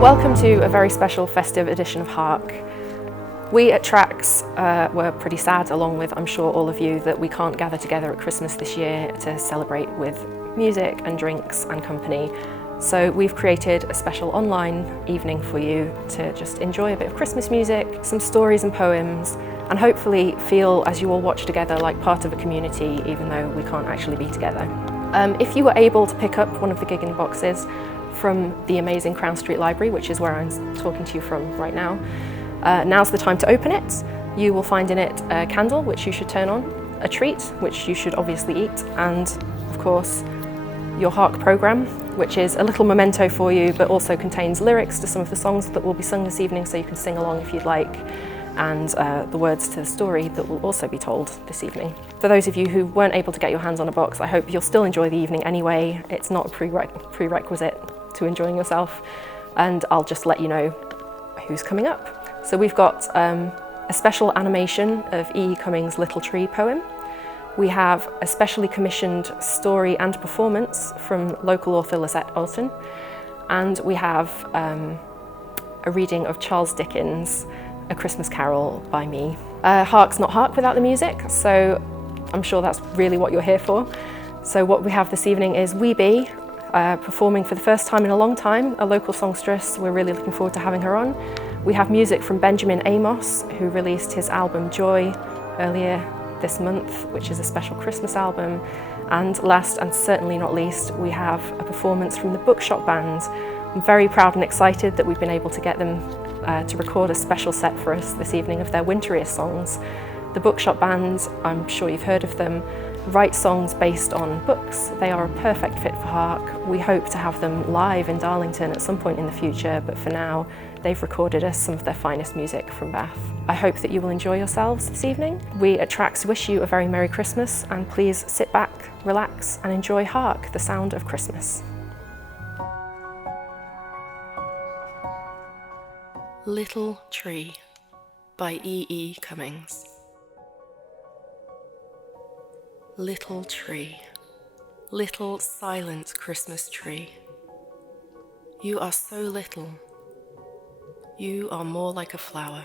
Welcome to a very special festive edition of Hark. We at Tracks were pretty sad, along with I'm sure all of you, that we can't gather together at Christmas this year to celebrate with music and drinks and company. So we've created a special online evening for you to just enjoy a bit of Christmas music, some stories and poems, and hopefully feel, as you all watch together, like part of a community, even though we can't actually be together. If you were able to pick up one of the gig-in boxes from the amazing Crown Street Library, which is where I'm talking to you from right now, now's the time to open it. You will find in it a candle, which you should turn on, a treat, which you should obviously eat, and of course, your Hark programme, which is a little memento for you, but also contains lyrics to some of the songs that will be sung this evening, so you can sing along if you'd like, and the words to the story that will also be told this evening. For those of you who weren't able to get your hands on a box, I hope you'll still enjoy the evening anyway. It's not a prerequisite to enjoying yourself, and I'll just let you know who's coming up. So we've got a special animation of E. Cummings' Little Tree poem. We have a specially commissioned story and performance from local author Lisette Auton, and we have a reading of Charles Dickens' A Christmas Carol by me. Hark's not Hark without the music, so I'm sure that's really what you're here for. So what we have this evening is Oui Bee, performing for the first time in a long time, a local songstress. We're really looking forward to having her on. We have music from Benjamin Amos, who released his album Joy earlier this month, which is a special Christmas album. And last and certainly not least, we have a performance from the Bookshop Band. I'm very proud and excited that we've been able to get them to record a special set for us this evening of their winteriest songs. The Bookshop Band, I'm sure you've heard of them, write songs based on books. They are a perfect fit for Hark. We hope to have them live in Darlington at some point in the future, but for now, they've recorded us some of their finest music from Bath. I hope that you will enjoy yourselves this evening. We at Tracks wish you a very Merry Christmas, and please sit back, relax, and enjoy Hark, the sound of Christmas. Little Tree by E. Cummings. Little tree, little silent Christmas tree. You are so little. You are more like a flower.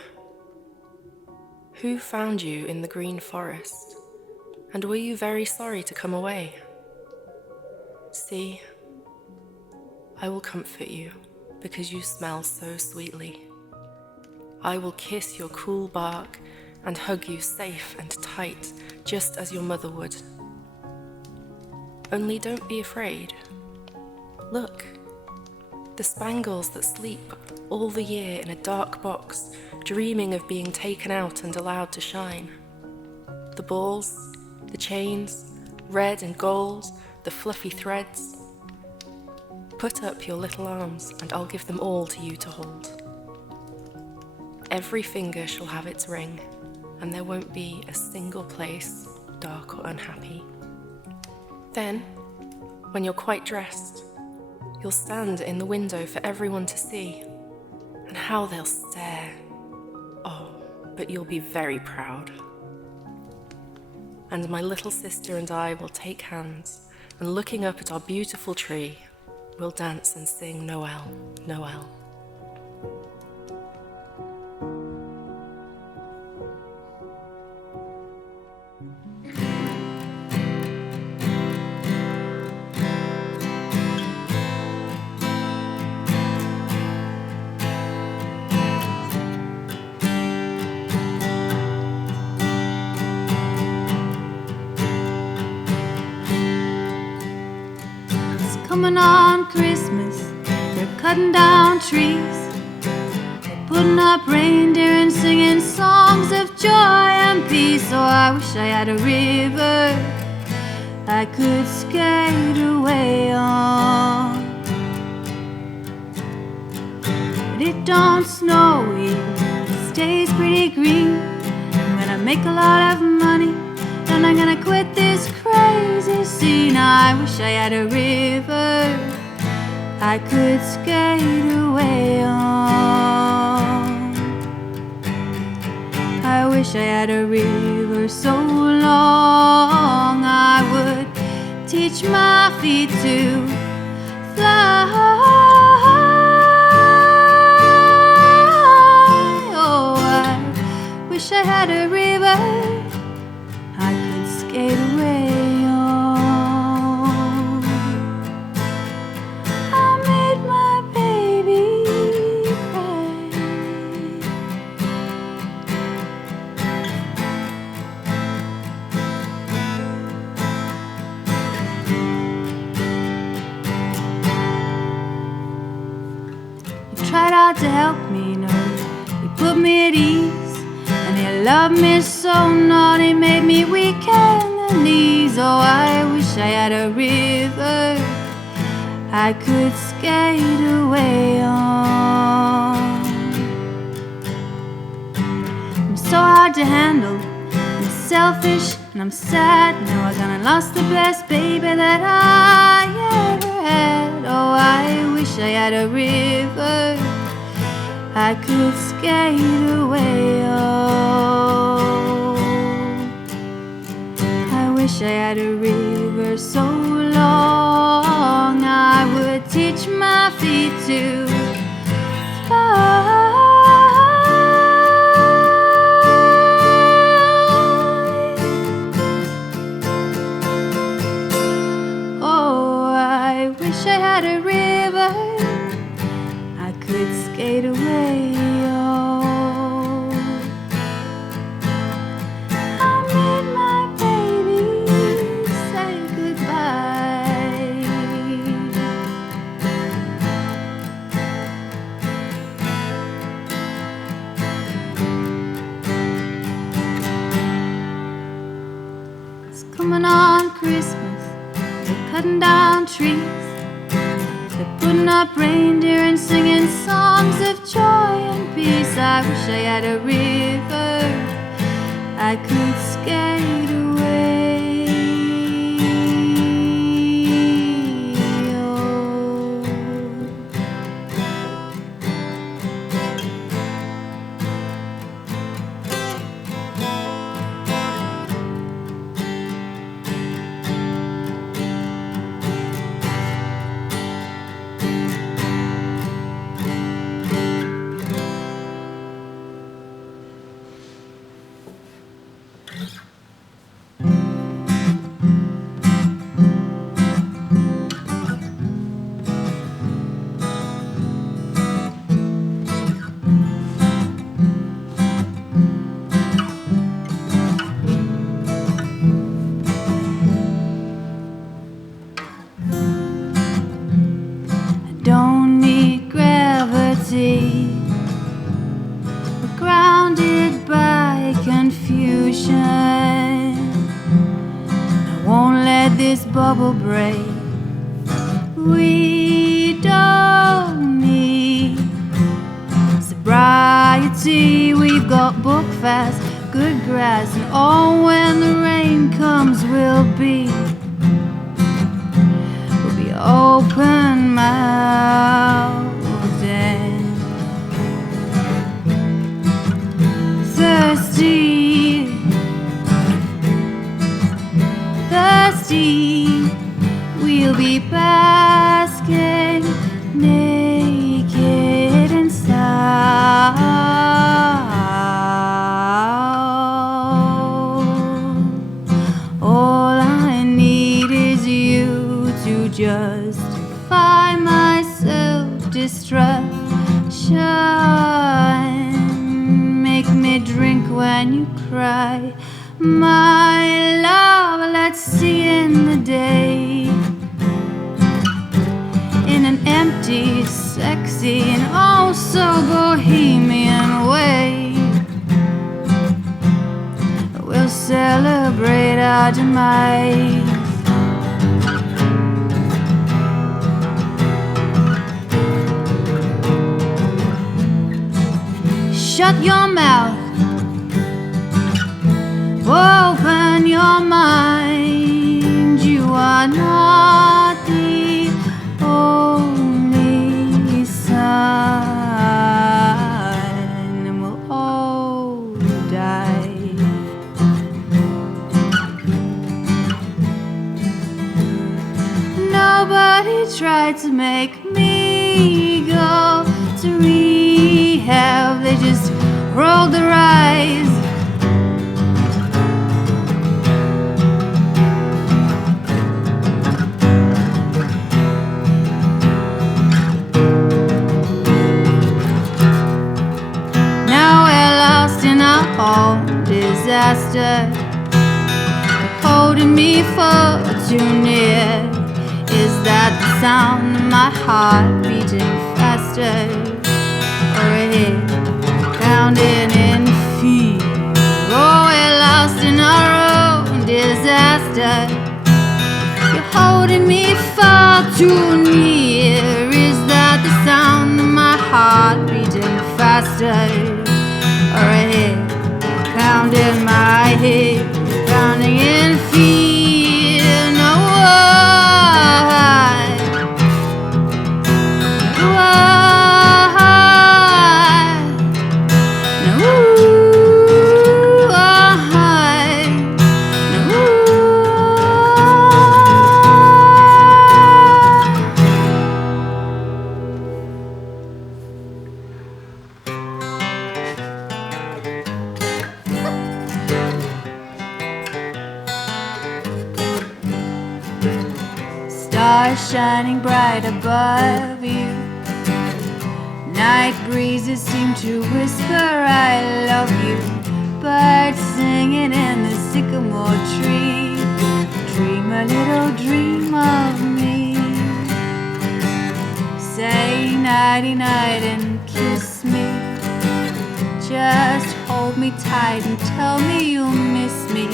Who found you in the green forest? And were you very sorry to come away? See, I will comfort you because you smell so sweetly. I will kiss your cool bark and hug you safe and tight, just as your mother would. Only don't be afraid. Look, the spangles that sleep all the year in a dark box, dreaming of being taken out and allowed to shine. The balls, the chains, red and gold, the fluffy threads. Put up your little arms and I'll give them all to you to hold. Every finger shall have its ring, and there won't be a single place dark or unhappy. Then, when you're quite dressed, you'll stand in the window for everyone to see, and how they'll stare. Oh, but you'll be very proud. And my little sister and I will take hands, and looking up at our beautiful tree, we'll dance and sing Noel, Noel. Coming on Christmas, they're cutting down trees, they're putting up reindeer and singing songs of joy and peace. Oh, I wish I had a river I could skate away on. But it don't snow here, it stays pretty green. I'm gonna make a lot of money, and I'm gonna quit this crazy scene. I wish I had a river I could skate away on. I wish I had a river so long I would teach my feet to fly. tried to help me, no, he put me at ease. And he loved me so not, he made me weak in the knees. Oh, I wish I had a river I could skate away on. I'm so hard to handle, I'm selfish and I'm sad. Now I gone and lost the best baby that I ever had. Oh, I wish I had a river I could skate away on. I wish I had a river so long I would teach my feet to fly. Oh, I wish I had a river I could skate away on. I made my baby say goodbye. It's coming on Christmas, they're cutting down trees. They're putting up reindeer and singing songs of joy and peace. I wish I had a river I could skate away on. Don't need gravity, we're grounded by confusion. I won't let this bubble break. We don't need sobriety. We've got book fast, good grass, and oh, when the rain comes we'll be open mouthed and thirsty, thirsty. We'll be basking naked inside. All I need is you to justify my self-destruction. Make me drink when you cry, my love. Let's see in the day, in an empty, sexy, and oh so bohemian way. We'll celebrate our demise. Shut your mouth, open your mind. You are not the only son, and we'll all die. Nobody tried to make me go to rehab, they just rolled their eyes. Now we're lost in our own disaster, holding me far too near. Is that the sound of my heart beating faster? too near? Is that the sound of my heart beating faster? Or a head pounding my head, pounding in fear? No, why? Stars shining bright above you. Night breezes seem to whisper I love you. Birds singing in the sycamore tree. Dream a little dream of me. Say nighty night and kiss me. Just hold me tight and tell me you'll miss me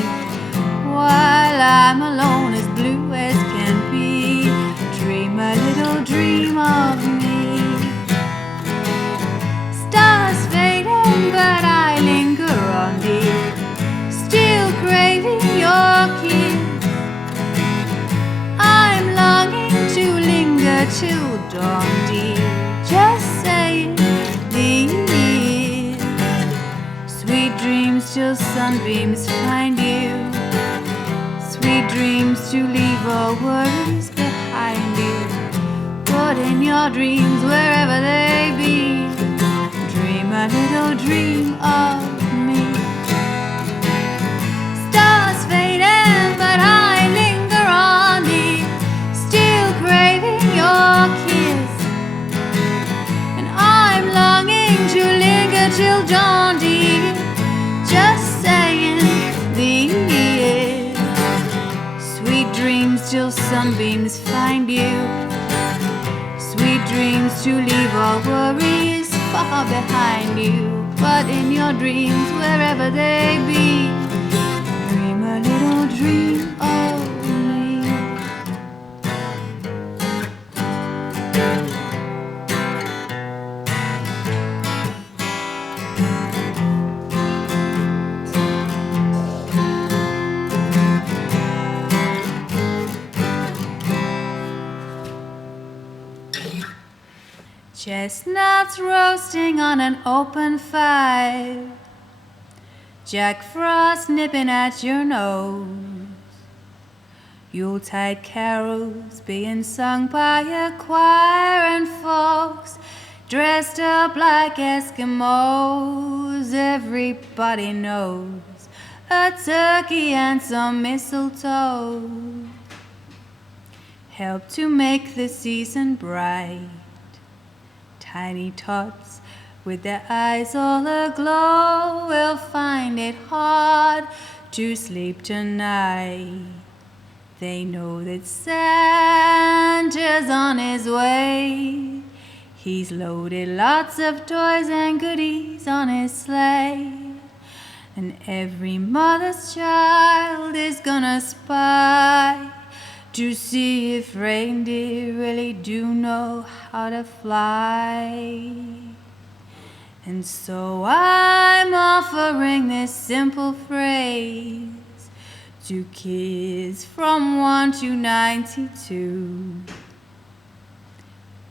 while I'm alone as blue as can be. Dream a little dream of me. Stars fading, but I linger on, dear, still craving your kiss. I'm longing to linger till dawn, dear, just saying these sweet dreams till sunbeams find you. Sweet dreams to leave all worries behind you. Put in your dreams wherever they be. Dream a little dream of me. Stars fading, but I linger on thee, still craving your kiss. And I'm longing to linger till dawn, dear, just saying these sweet dreams till sunbeams find you. Sweet dreams to leave all worries far behind you. But in your dreams, wherever they be, dream a little dream of me. Chestnuts roasting on an open fire, Jack Frost nipping at your nose, Yuletide carols being sung by a choir, and folks dressed up like Eskimos. Everybody knows a turkey and some mistletoe help to make the season bright. Tiny tots with their eyes all aglow will find it hard to sleep tonight. They know that Santa's on his way. He's loaded lots of toys and goodies on his sleigh. And every mother's child is gonna spy to see if reindeer really do know how to fly. And so I'm offering this simple phrase to kids from 1 to 92.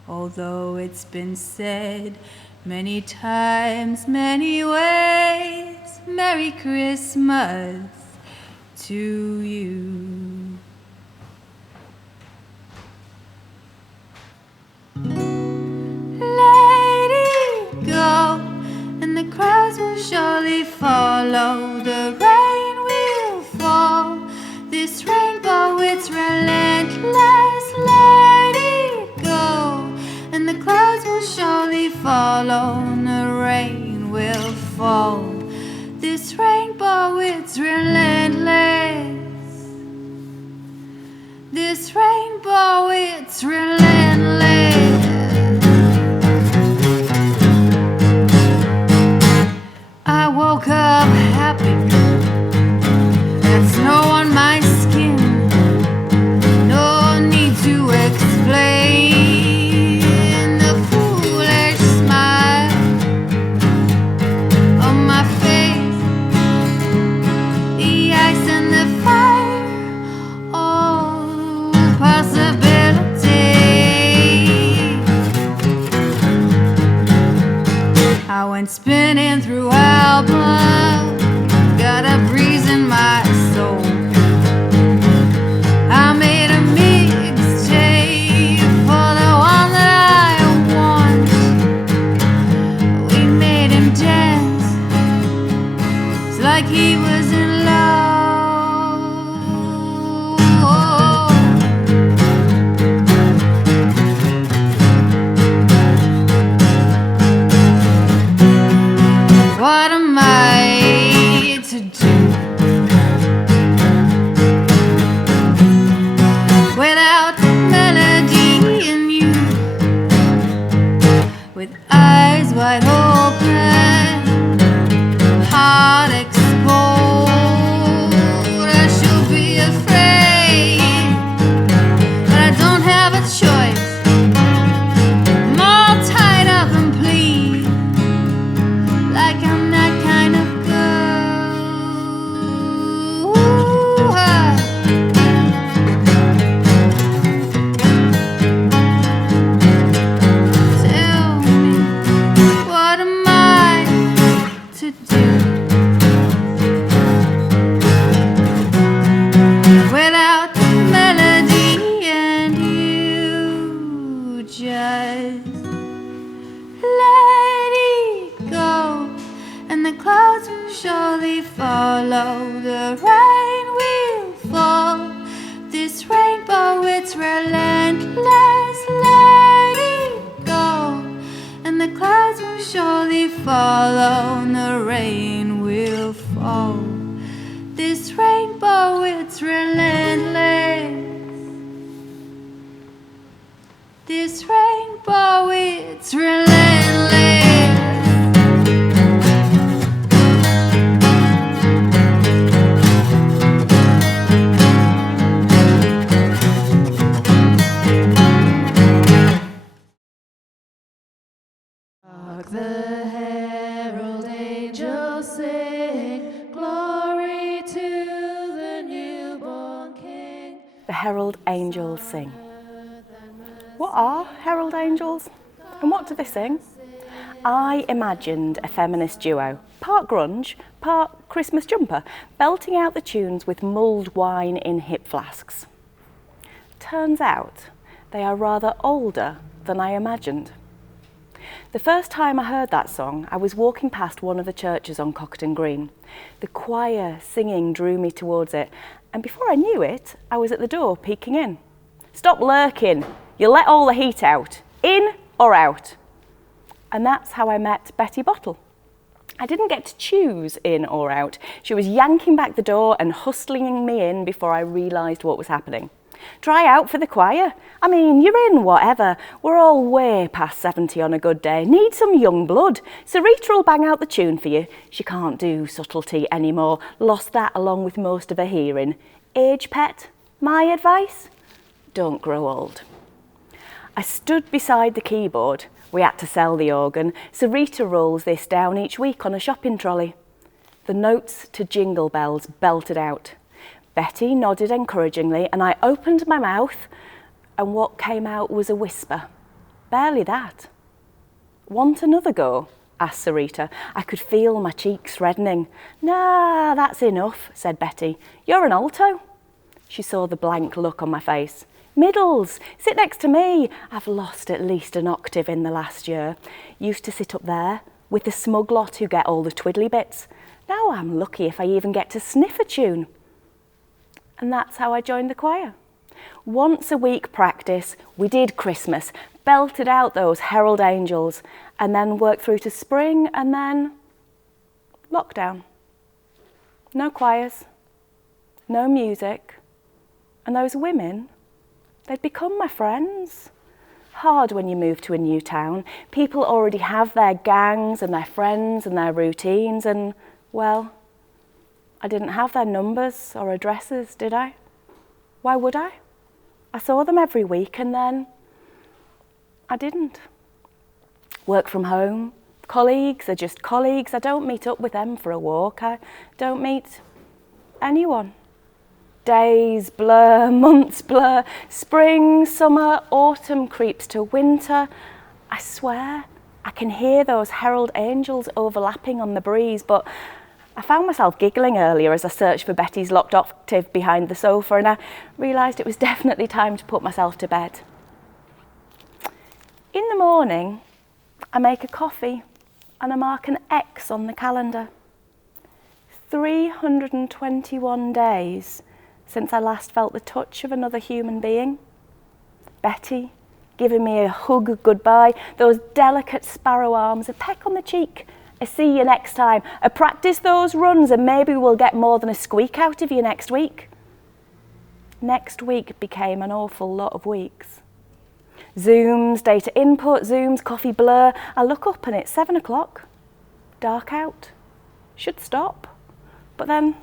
Although it's been said many times, many ways, Merry Christmas to you. Let it go, and the crowds will surely follow. The rain will fall, this rainbow, it's relentless. Let it go, and the clouds will surely follow. And the rain will fall, this rainbow, it's relentless. This rainbow, it's relentless. I woke up happy, that snow on my skin, no need to explain. went spinning through Alma, got a breeze in my soul. I made a mixtape for the one that I want. We made him dance, it's like he was in love. What am I to do without melody and you? With eyes wide open, heart exposed, I should be afraid, but I don't have a choice. I'm all tied up and plead like I'm that kind of girl. Tell me, what am I to do without melody and you? Just let it go, and the clouds will surely follow. The rain will fall. This rainbow, it's relentless. Let it go, and the clouds will surely follow, and the rain will fall. This rainbow, it's relentless. This rainbow, it's relentless. Hark the herald angels sing, glory to the newborn King. The herald angels sing. What are herald angels? And what do they sing? I imagined a feminist duo, part grunge, part Christmas jumper, belting out the tunes with mulled wine in hip flasks. Turns out they are rather older than I imagined. The first time I heard that song, I was walking past one of the churches on Cockton Green. The choir singing drew me towards it, and before I knew it, I was at the door peeking in. Stop lurking, you'll let all the heat out. In or out? And that's how I met Betty Bottle. I didn't get to choose in or out. She was yanking back the door and hustling me in before I realised what was happening. Try out for the choir. I mean, you're in, whatever. We're all way past 70 on a good day. Need some young blood. Sarita will bang out the tune for you. She can't do subtlety anymore. Lost that along with most of her hearing. Age pet, my advice? Don't grow old. I stood beside the keyboard. We had to sell the organ. Sarita rolls this down each week on a shopping trolley. The notes to Jingle Bells belted out. Betty nodded encouragingly, and I opened my mouth, and what came out was a whisper. Barely that. Want another go? Asked Sarita. I could feel my cheeks reddening. Nah, that's enough, said Betty. You're an alto. She saw the blank look on my face. Middles, sit next to me. I've lost at least an octave in the last year. Used to sit up there with the smug lot who get all the twiddly bits. Now I'm lucky if I even get to sniff a tune. And that's how I joined the choir. Once a week practice, we did Christmas, belted out those herald angels, and then worked through to spring, and then lockdown. No choirs, no music, and those women, they'd become my friends. Hard when you move to a new town. People already have their gangs and their friends and their routines, and, well, I didn't have their numbers or addresses, did I? Why would I? I saw them every week, and then I didn't. Work from home. Colleagues are just colleagues. I don't meet up with them for a walk. I don't meet anyone. Days blur, months blur, spring, summer, autumn creeps to winter. I swear, I I can hear those herald angels overlapping on the breeze, but I found myself giggling earlier as I searched for Betty's locked octave behind the sofa, and I realised it was definitely time to put myself to bed. In the morning, I make a coffee and I mark an X on the calendar. 321 days since I last felt the touch of another human being. Betty giving me a hug goodbye, those delicate sparrow arms, a peck on the cheek, a see you next time, a practice those runs and maybe we'll get more than a squeak out of you next week. Next week became an awful lot of weeks. Zooms, data input, Zooms, coffee blur. I look up and it's 7 o'clock. Dark out. Should stop. But then,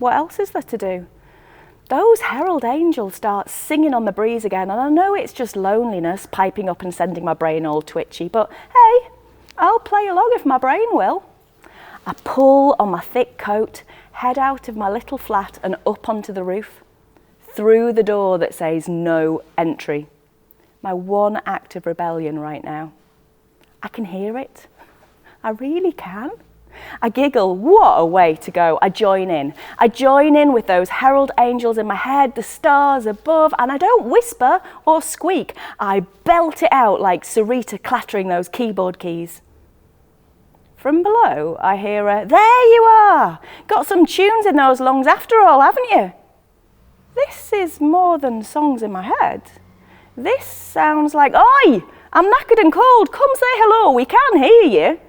what else is there to do? Those herald angels start singing on the breeze again, and I know it's just loneliness piping up and sending my brain all twitchy, but hey, I'll play along if my brain will. I pull on my thick coat, head out of my little flat and up onto the roof, through the door that says no entry. My one act of rebellion right now. I can hear it. I really can. I giggle, what a way to go. I join in. I join in with those herald angels in my head, the stars above, and I don't whisper or squeak. I belt it out like Sarita clattering those keyboard keys. From below, I hear a, there you are. Got some tunes in those lungs after all, haven't you? This is more than songs in my head. This sounds like, oi, I'm knackered and cold. Come say hello, we can hear you.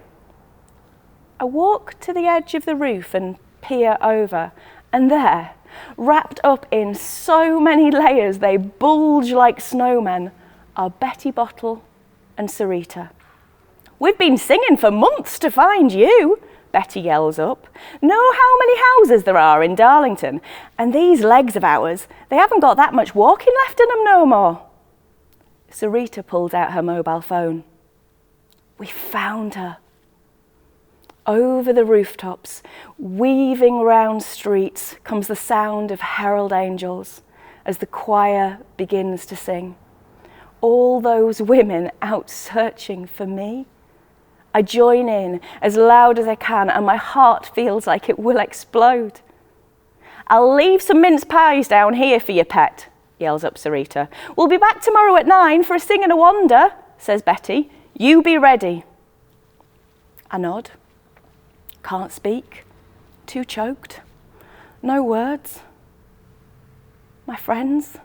I walk to the edge of the roof and peer over, and there, wrapped up in so many layers they bulge like snowmen, are Betty Bottle and Sarita. We've been singing for months to find you, Betty yells up. Know how many houses there are in Darlington, and these legs of ours, they haven't got that much walking left in them no more. Sarita pulls out her mobile phone. We found her. Over the rooftops, weaving round streets, comes the sound of herald angels as the choir begins to sing. All those women out searching for me. I join in as loud as I can and my heart feels like it will explode. I'll leave some mince pies down here for you, pet, yells up Sarita. We'll be back tomorrow at 9 for a sing and a wander, says Betty. You be ready. I nod. Can't speak, too choked, no words. My friends,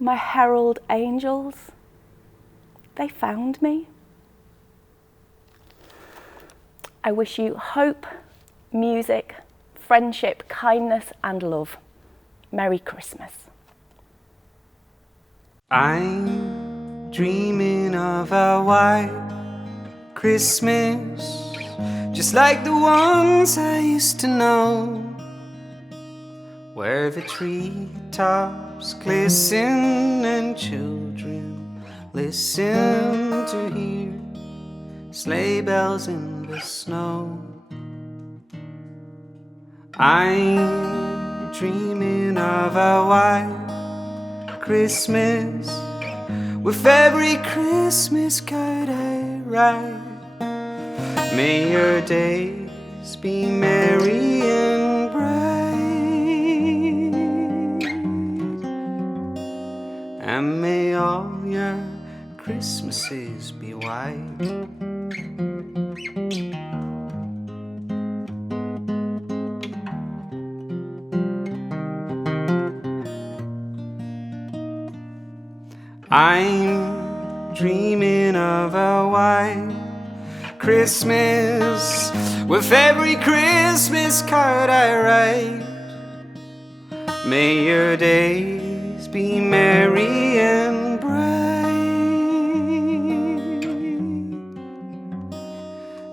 my herald angels, they found me. I wish you hope, music, friendship, kindness and love. Merry Christmas. I'm dreaming of a white Christmas, just like the ones I used to know, where the treetops glisten and children listen to hear sleigh bells in the snow. I'm dreaming of a white Christmas, with every Christmas card I write. May your days be merry and bright, and may all your Christmases be white. I'm dreaming of a white Christmas, with every Christmas card I write. May your days be merry and bright,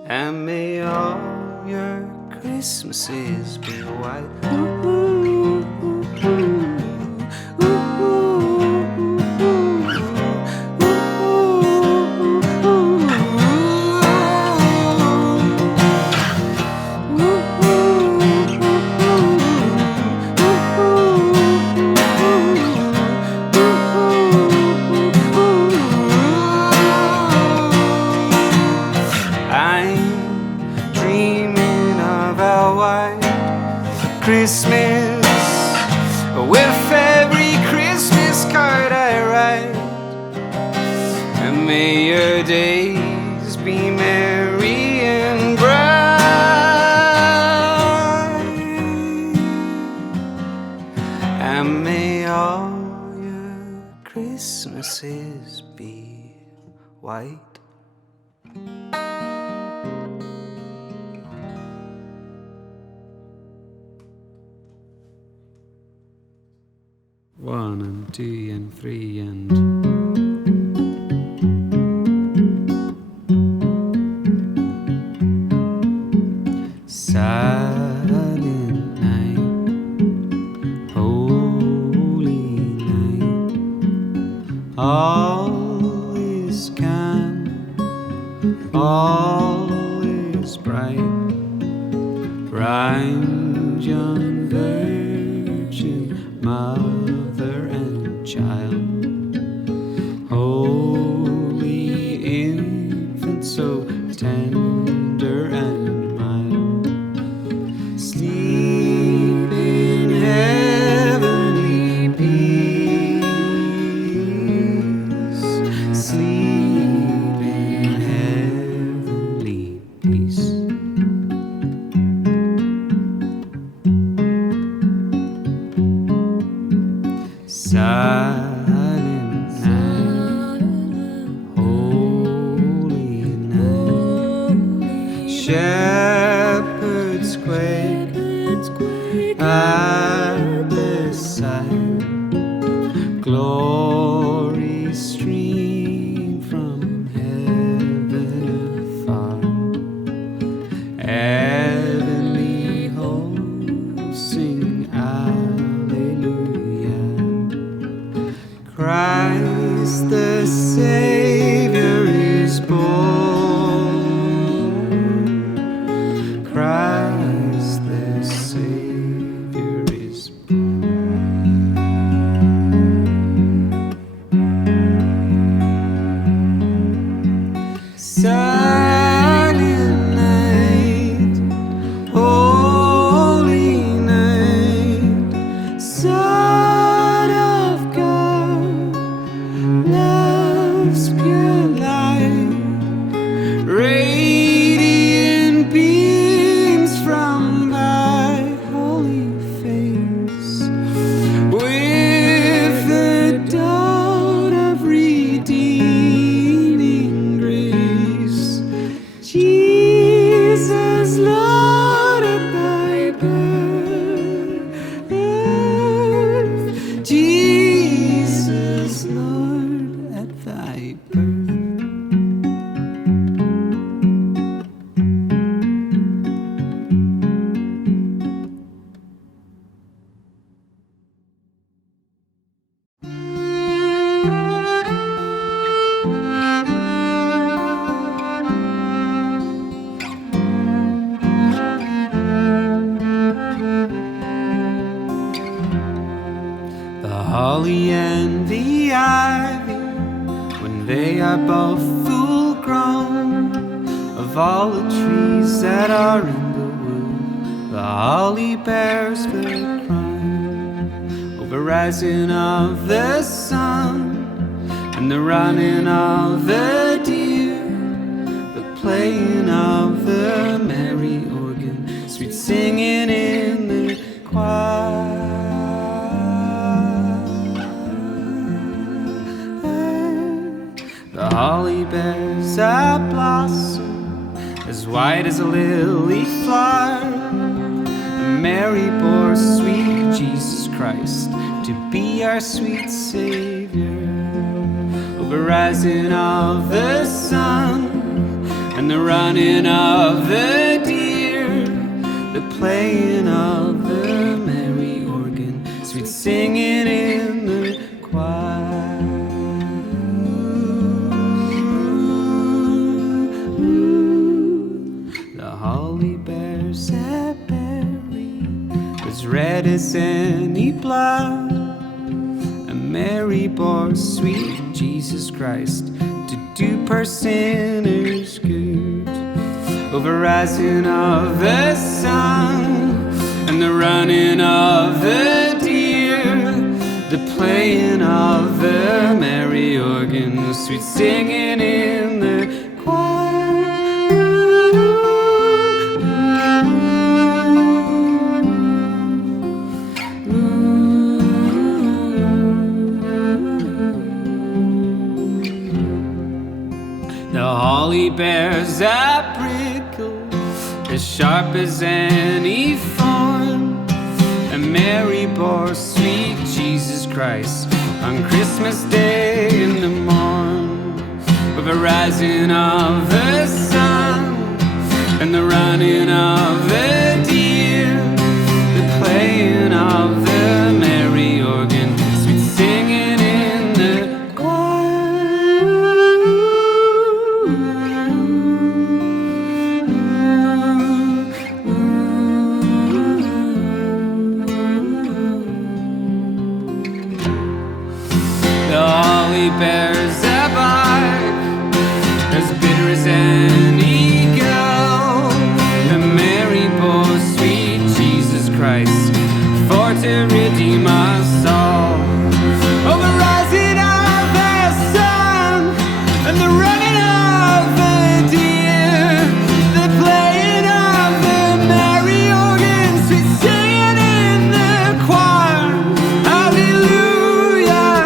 and may all your Christmases be white. Ooh, ooh, ooh, ooh. Christmas with every Christmas card I write. And may your days be merry and bright, and may all your Christmases be white. One and two and three and silent night, holy night, all is calm, all is bright, bright young virgin mother and child, holy infant, so tender and mild, sleep in heavenly peace, sleep in heavenly peace. Silent night, holy night, shepherds quake at the sight, glory stream from heaven afar, heavenly hosts sing Alleluia. Christ the Savior is born. Christ the Savior is born. Silent night, holy night, Son of God, love's pure light, radiant beams from thy holy face, with the dawn of redeeming grace. Jesus, Lord, at thy birth, Jesus, Lord, at thy birth. The holly and the ivy, when they are both full grown, of all the trees that are in the wood, the holly bears the crown. Over rising of the sun and the running of the deer, the playing of the merry organ, sweet singing in the choir. The holly bears a blossom as white as a lily flower, and Mary bore sweet Jesus Christ to be our sweet Savior. Over rising of the sun and the running of the deer, the playing of the merry organ, sweet singing in the choir. The holly bears a berry as red as any blood, and Mary bore sweet Jesus Christ to do poor sinners good. Over rising of the sun and the running of the deer, the playing of the merry organ, sweet singing in the the holly bears a prickle as sharp as any thorn, and Mary bore sweet Jesus Christ on Christmas Day in the morn, with the rising of the sun and the running of the deer, the playing of the merry organ, sweet singing in the bears a bark as bitter as any girl, the Mary bore sweet Jesus Christ for to redeem us all. Oh, the rising of the sun and the running of the deer, the playing of the merry organ, sweet singing in the choir. Hallelujah.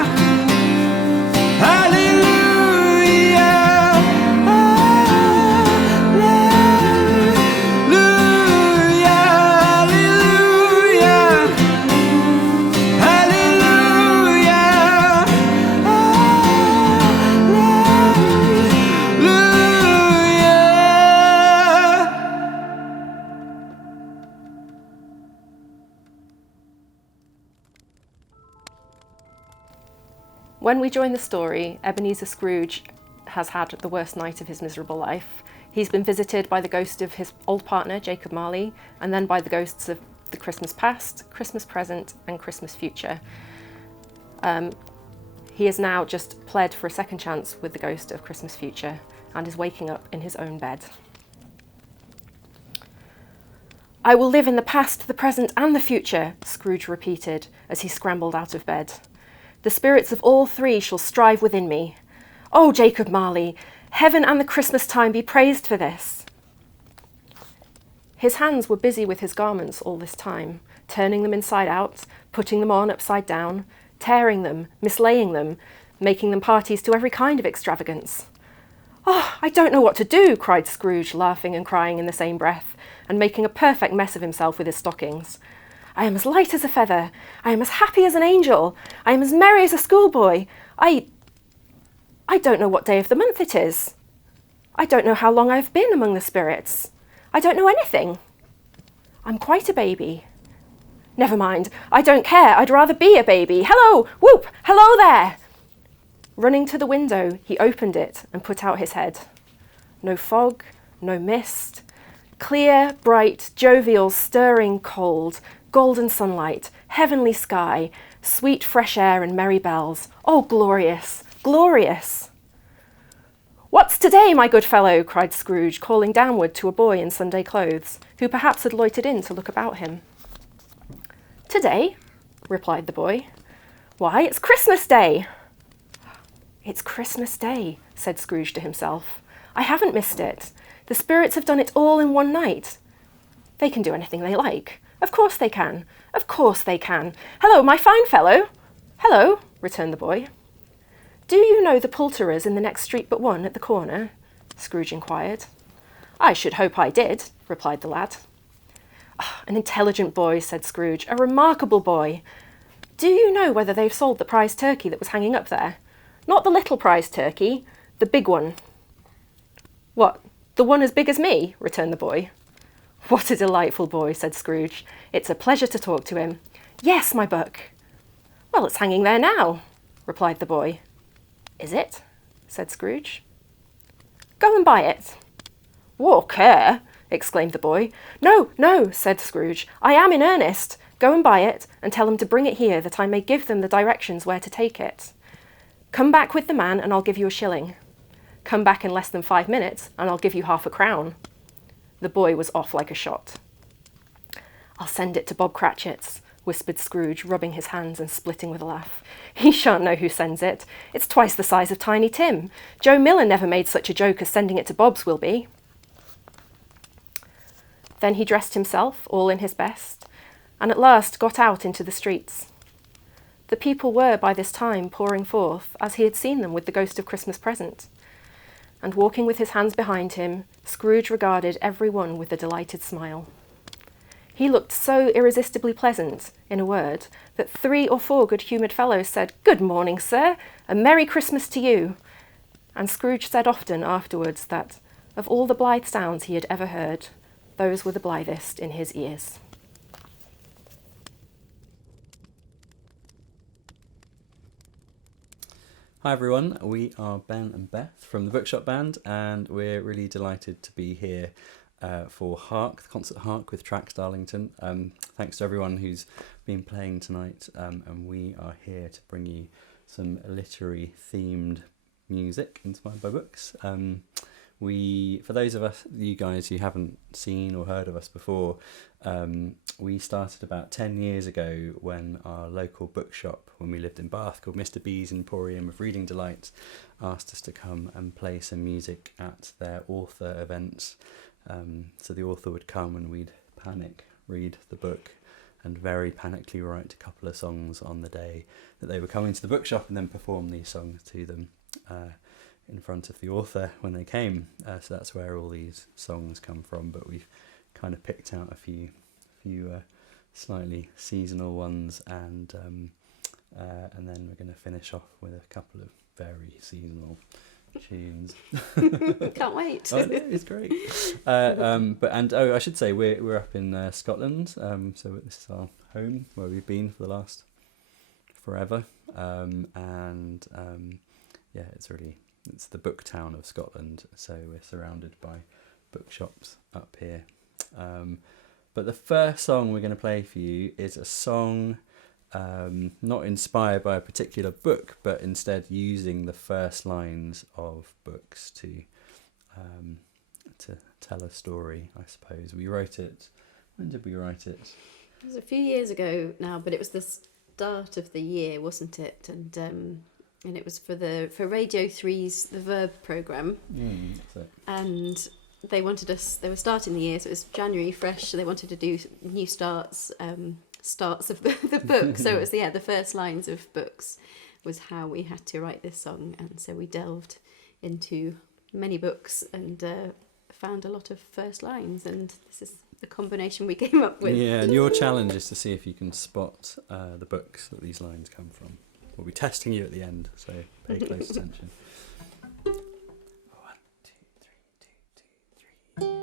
When we join the story, Ebenezer Scrooge has had the worst night of his miserable life. He's been visited by the ghost of his old partner, Jacob Marley, and then by the ghosts of the Christmas past, Christmas present, and Christmas future. He has now just pled for a second chance with the ghost of Christmas future and is waking up in his own bed. "I will live in the past, the present, and the future," Scrooge repeated as he scrambled out of bed. "The spirits of all three shall strive within me. Oh, Jacob Marley, heaven and the Christmas time be praised for this." His hands were busy with his garments all this time, turning them inside out, putting them on upside down, tearing them, mislaying them, making them parties to every kind of extravagance. "Oh, I don't know what to do," cried Scrooge, laughing and crying in the same breath, and making a perfect mess of himself with his stockings. "I am as light as a feather. I am as happy as an angel. I am as merry as a schoolboy. I don't know what day of the month it is. I don't know how long I've been among the spirits. I don't know anything. I'm quite a baby. Never mind, I don't care. I'd rather be a baby. Hello, whoop, hello there." Running to the window, he opened it and put out his head. No fog, no mist. Clear, bright, jovial, stirring cold, golden sunlight, heavenly sky, sweet fresh air and merry bells. Oh, glorious, glorious. "What's today, my good fellow?" cried Scrooge, calling downward to a boy in Sunday clothes, who perhaps had loitered in to look about him. "Today?" replied the boy. "Why, it's Christmas Day." "It's Christmas Day," said Scrooge to himself. "I haven't missed it. The spirits have done it all in one night. They can do anything they like. Of course they can. Of course they can. Hello, my fine fellow." "Hello," returned the boy. "Do you know the poulterers in the next street but one at the corner?" Scrooge inquired. "I should hope I did," replied the lad. "Oh, an intelligent boy," said Scrooge. "A remarkable boy. Do you know whether they've sold the prize turkey that was hanging up there? Not the little prize turkey, the big one." "What, the one as big as me?" returned the boy. "What a delightful boy," said Scrooge. "It's a pleasure to talk to him." "Yes, my buck." "Well, it's hanging there now," replied the boy. "Is it?" said Scrooge. "Go and buy it." "Walker!" exclaimed the boy. "No, no," said Scrooge. "I am in earnest. Go and buy it, and tell them to bring it here, that I may give them the directions where to take it. Come back with the man, and I'll give you a shilling. Come back in less than 5 minutes, and I'll give you half a crown." The boy was off like a shot. "I'll send it to Bob Cratchit's," whispered Scrooge, rubbing his hands and splitting with a laugh. "He shan't know who sends it. It's twice the size of Tiny Tim. Joe Miller never made such a joke as sending it to Bob's will be." Then he dressed himself, all in his best, and at last got out into the streets. The people were by this time pouring forth, as he had seen them with the Ghost of Christmas Present. And walking with his hands behind him, Scrooge regarded every one with a delighted smile. He looked so irresistibly pleasant, in a word, that 3 or 4 good-humoured fellows said, "Good morning, sir, a Merry Christmas to you." And Scrooge said often afterwards that, of all the blithe sounds he had ever heard, those were the blithest in his ears. Hi everyone, we are Ben and Beth from the Bookshop Band, and we're really delighted to be here for Hark, the concert Hark with Tracks Darlington. Thanks to everyone who's been playing tonight, and we are here to bring you some literary themed music inspired by books. For those of you guys who haven't seen or heard of us before, we started about 10 years ago when our local bookshop, when we lived in Bath, called Mr. B's Emporium of Reading Delight, asked us to come and play some music at their author events. So the author would come and we'd read the book, and very panically write a couple of songs on the day that they were coming to the bookshop, and then perform these songs to them in front of the author when they came. So that's where all these songs come from, but we've kind of picked out a few slightly seasonal ones, and then we're going to finish off with a couple of very seasonal tunes. Can't wait. Oh, it's great. I should say we're up in Scotland, so this is our home where we've been for the last forever, it's the book town of Scotland, so we're surrounded by bookshops up here. But the first song we're going to play for you is a song not inspired by a particular book, but instead using the first lines of books to tell a story, I suppose. We wrote it. When did we write it? It was a few years ago now, but it was the start of the year, wasn't it? And it was for Radio 3's The Verb programme. That's it. And they were starting the year, so it was January fresh, so they wanted to do new starts of the book. So it was, the first lines of books was how we had to write this song. And so we delved into many books and found a lot of first lines, and this is the combination we came up with. Yeah, and your challenge is to see if you can spot the books that these lines come from. We'll be testing you at the end, so pay close attention. 1, 2, 3, 2, 2, 3.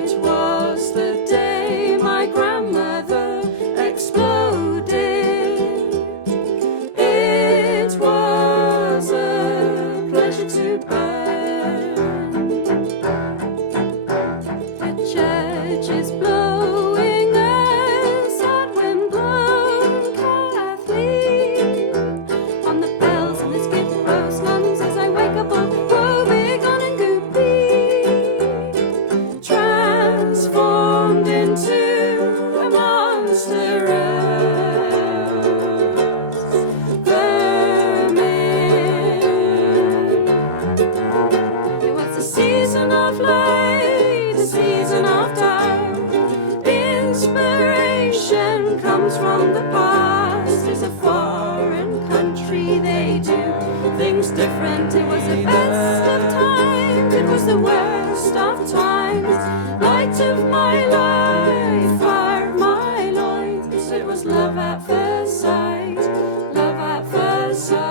It was the day my grandmother exploded. the worst of times. Light of my life, fire of my loins. It was love at first sight, love at first sight.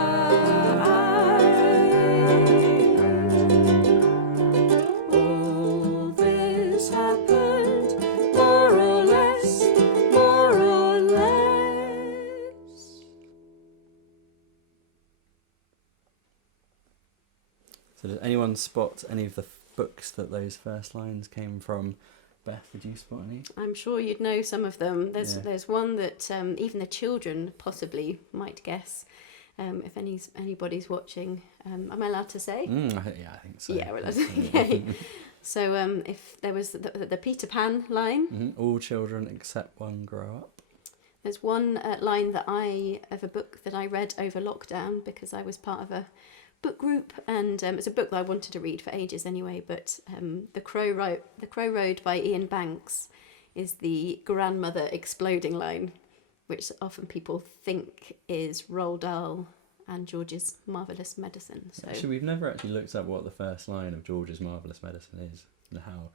All this happened more or less, more or less. So did anyone spot any of the books that those first lines came from? Beth, did you spot any? I'm sure you'd know some of them. Yeah. There's one that even the children possibly might guess. If anybody's watching, am I allowed to say? Yeah, I think so. Yeah, we're allowed to. Okay. So if there was the Peter Pan line, All children except one grow up. there's one line of a book that I read over lockdown because I was part of a book group, and it's a book that I wanted to read for ages anyway, but The Crow Road by Ian Banks is the grandmother exploding line, which often people think is Roald Dahl and George's Marvellous Medicine. So Actually, we've never actually looked up what the first line of George's Marvellous Medicine is and how.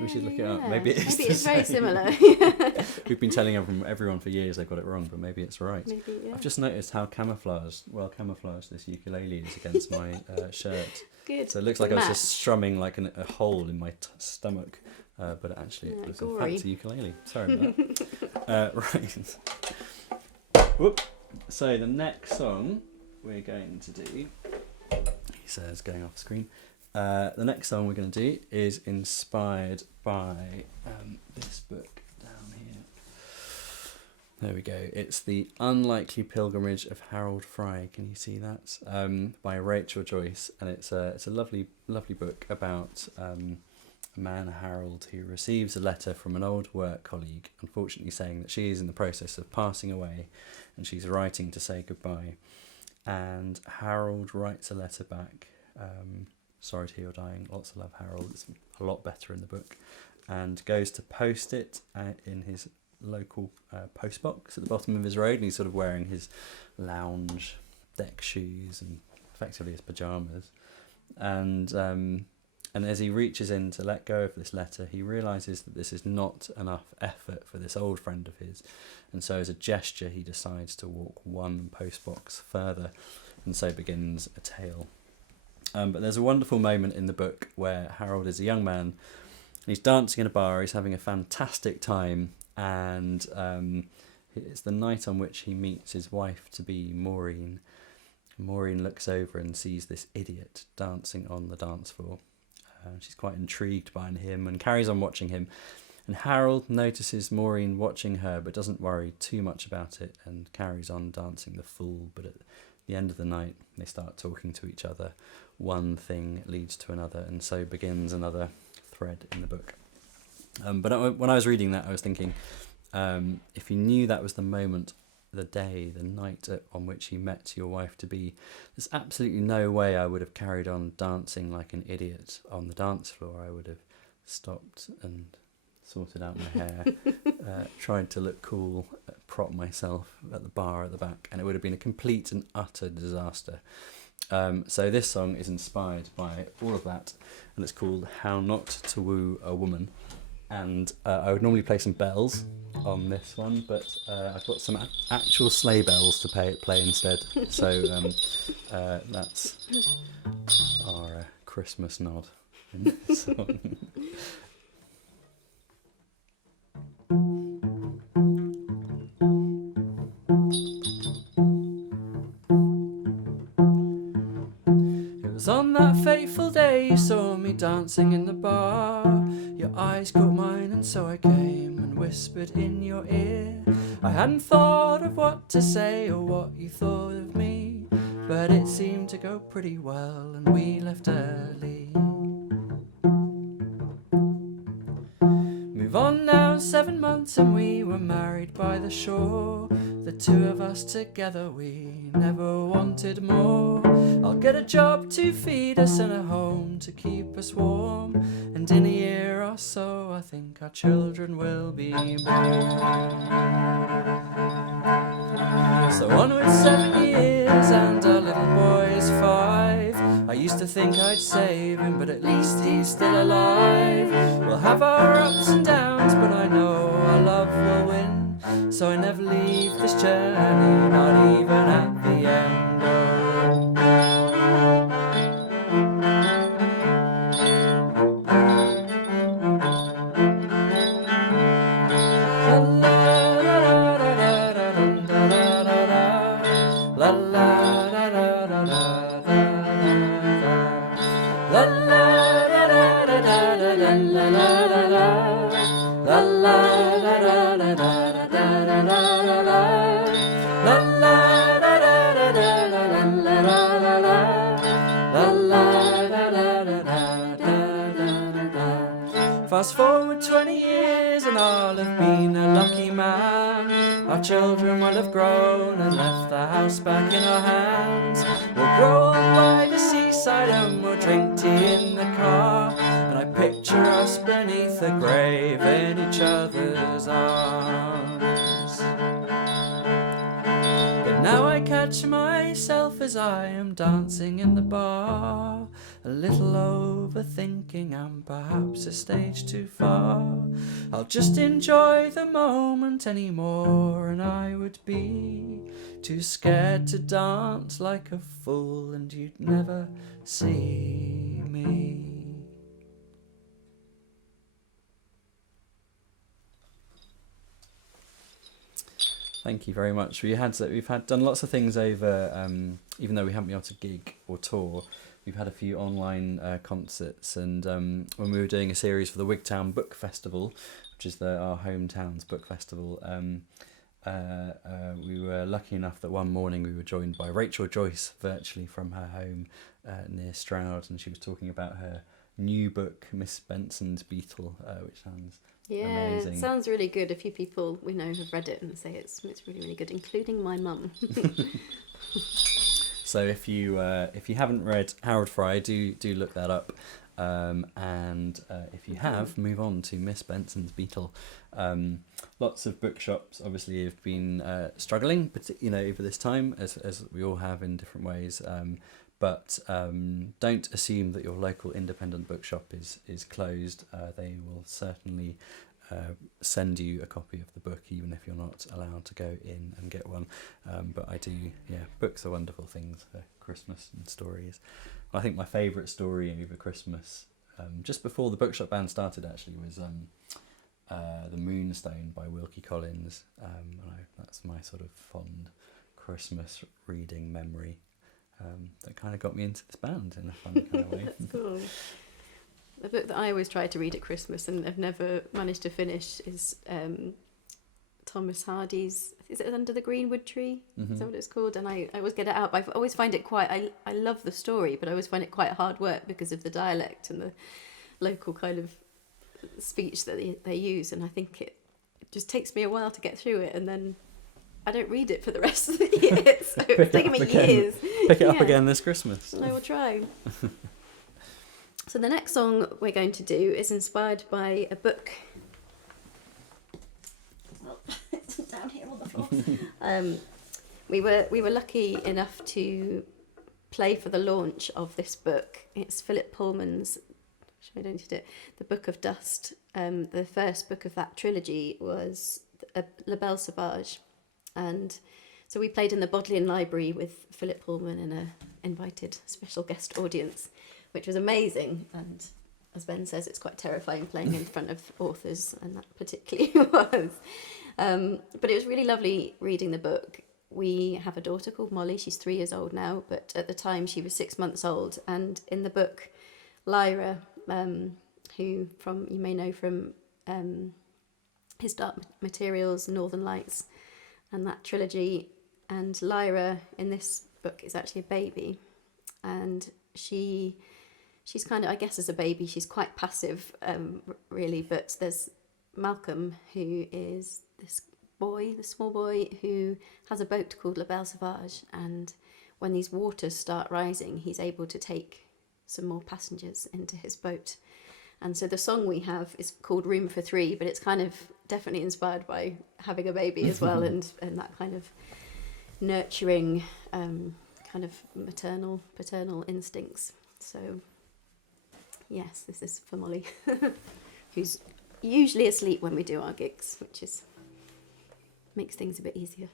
We should look it up. Maybe it's very similar. We've been telling everyone for years they've got it wrong, but maybe it's right. Maybe, yeah. I've just noticed how well camouflaged this ukulele is against my shirt. Good. So it looks like I was just strumming like a hole in my stomach, but actually it was gory. a fancy ukulele. Sorry about that. Right. Whoop. So the next song we're going to do, he says, going off screen. The next song we're going to do is inspired by this book down here. There we go. It's The Unlikely Pilgrimage of Harold Fry. Can you see that? By Rachel Joyce, and it's a lovely book about a man, Harold, who receives a letter from an old work colleague, unfortunately saying that she is in the process of passing away, and she's writing to say goodbye. And Harold writes a letter back. Sorry to hear you're dying. Lots of love, Harold. It's a lot better in the book. And goes to post it in his local post box at the bottom of his road. And he's sort of wearing his lounge deck shoes and effectively his pyjamas. And as he reaches in to let go of this letter, he realises that this is not enough effort for this old friend of his. And so as a gesture, he decides to walk one post box further. And so begins a tale. But there's a wonderful moment in the book where Harold is a young man, and he's dancing in a bar, he's having a fantastic time, and it's the night on which he meets his wife-to-be, Maureen. Maureen looks over and sees this idiot dancing on the dance floor. She's quite intrigued by him and carries on watching him. And Harold notices Maureen watching her but doesn't worry too much about it and carries on dancing the fool. But at the end of the night, they start talking to each other. One thing leads to another, and so begins another thread in the book. But when I was reading that, I was thinking, if you knew that was the moment, the day, the night on which he met your wife-to-be, there's absolutely no way I would have carried on dancing like an idiot on the dance floor. I would have stopped and sorted out my hair, tried to look cool, prop myself at the bar at the back, and it would have been a complete and utter disaster. So this song is inspired by all of that, and it's called How Not to Woo a Woman. And I would normally play some bells on this one, but I've got some actual sleigh bells to play instead. So that's our Christmas nod in this song. It was on that fateful day you saw me dancing in the bar. Your eyes caught mine and so I came and whispered in your ear. I hadn't thought of what to say or what you thought of me, but it seemed to go pretty well and we left early. Move on now, 7 months and we were married by the shore. The two of us together, we never wanted more. I'll get a job to feed us and a home to keep us warm, and in a year or so I think our children will be born. So on with 7 years and our little boy is 5. I used to think I'd save him, but at least he's still alive. We'll have our ups and downs, but I know our love will win. So I never leave this journey, not even at the end. Fast forward 20 years and I'll have been a lucky man. Our children will have grown and left the house back in our hands. We'll grow up by the seaside and we'll drink tea in the car. And I picture us beneath a grave in each other's arms. But now I catch myself as I am dancing in the bar, a little overthinking and perhaps a stage too far. I'll just enjoy the moment anymore, and I would be too scared to dance like a fool, and you'd never see me. Thank you very much. We've done lots of things over, even though we haven't been able to gig or tour. We've had a few online concerts, and when we were doing a series for the Wigtown Book Festival, which is our hometown's book festival, we were lucky enough that one morning we were joined by Rachel Joyce virtually from her home near Stroud, and she was talking about her new book, Miss Benson's Beetle, which sounds amazing. It sounds really good. A few people we know have read it and say it's really, really good, including my mum. So if you haven't read Harold Fry, do look that up, and if you have, move on to Miss Benson's Beetle. Lots of bookshops obviously have been struggling, but over this time, as we all have in different ways. But don't assume that your local independent bookshop is closed. They will certainly send you a copy of the book, even if you're not allowed to go in and get one. But books are wonderful things for Christmas and stories. I think my favourite story over Christmas, just before the Bookshop Band started actually, was The Moonstone by Wilkie Collins. That's my sort of fond Christmas reading memory. That kind of got me into this band in a fun kind of way. That's cool. The book that I always try to read at Christmas and have never managed to finish is Thomas Hardy's, is it Under the Greenwood Tree? Mm-hmm. Is that what it's called? And I always get it out, but I always find it quite, I love the story, but I always find it quite hard work because of the dialect and the local kind of speech that they use, and I think it just takes me a while to get through it, and then I don't read it for the rest of the year, so it's taken me years. Pick it up again this Christmas. I will try. So the next song we're going to do is inspired by a book. It's down here on the floor. We were lucky enough to play for the launch of this book. It's Philip Pullman's, The Book of Dust. The first book of that trilogy was La Belle Sauvage. And so we played in the Bodleian Library with Philip Pullman and an invited special guest audience, which was amazing. And as Ben says, it's quite terrifying playing in front of authors, and that particularly was. But it was really lovely reading the book. We have a daughter called Molly. She's 3 years old now, but at the time she was 6 months old. And in the book, Lyra, who you may know from His Dark Materials, Northern Lights, and that trilogy, and Lyra in this book is actually a baby, and she's kind of, I guess as a baby, she's quite passive, really, but there's Malcolm, who is this small boy, who has a boat called La Belle Sauvage, and when these waters start rising, he's able to take some more passengers into his boat. And so the song we have is called Room for Three, but it's kind of definitely inspired by having a baby as well, and that kind of nurturing, kind of paternal instincts. So, yes, this is for Molly, who's usually asleep when we do our gigs, which is makes things a bit easier.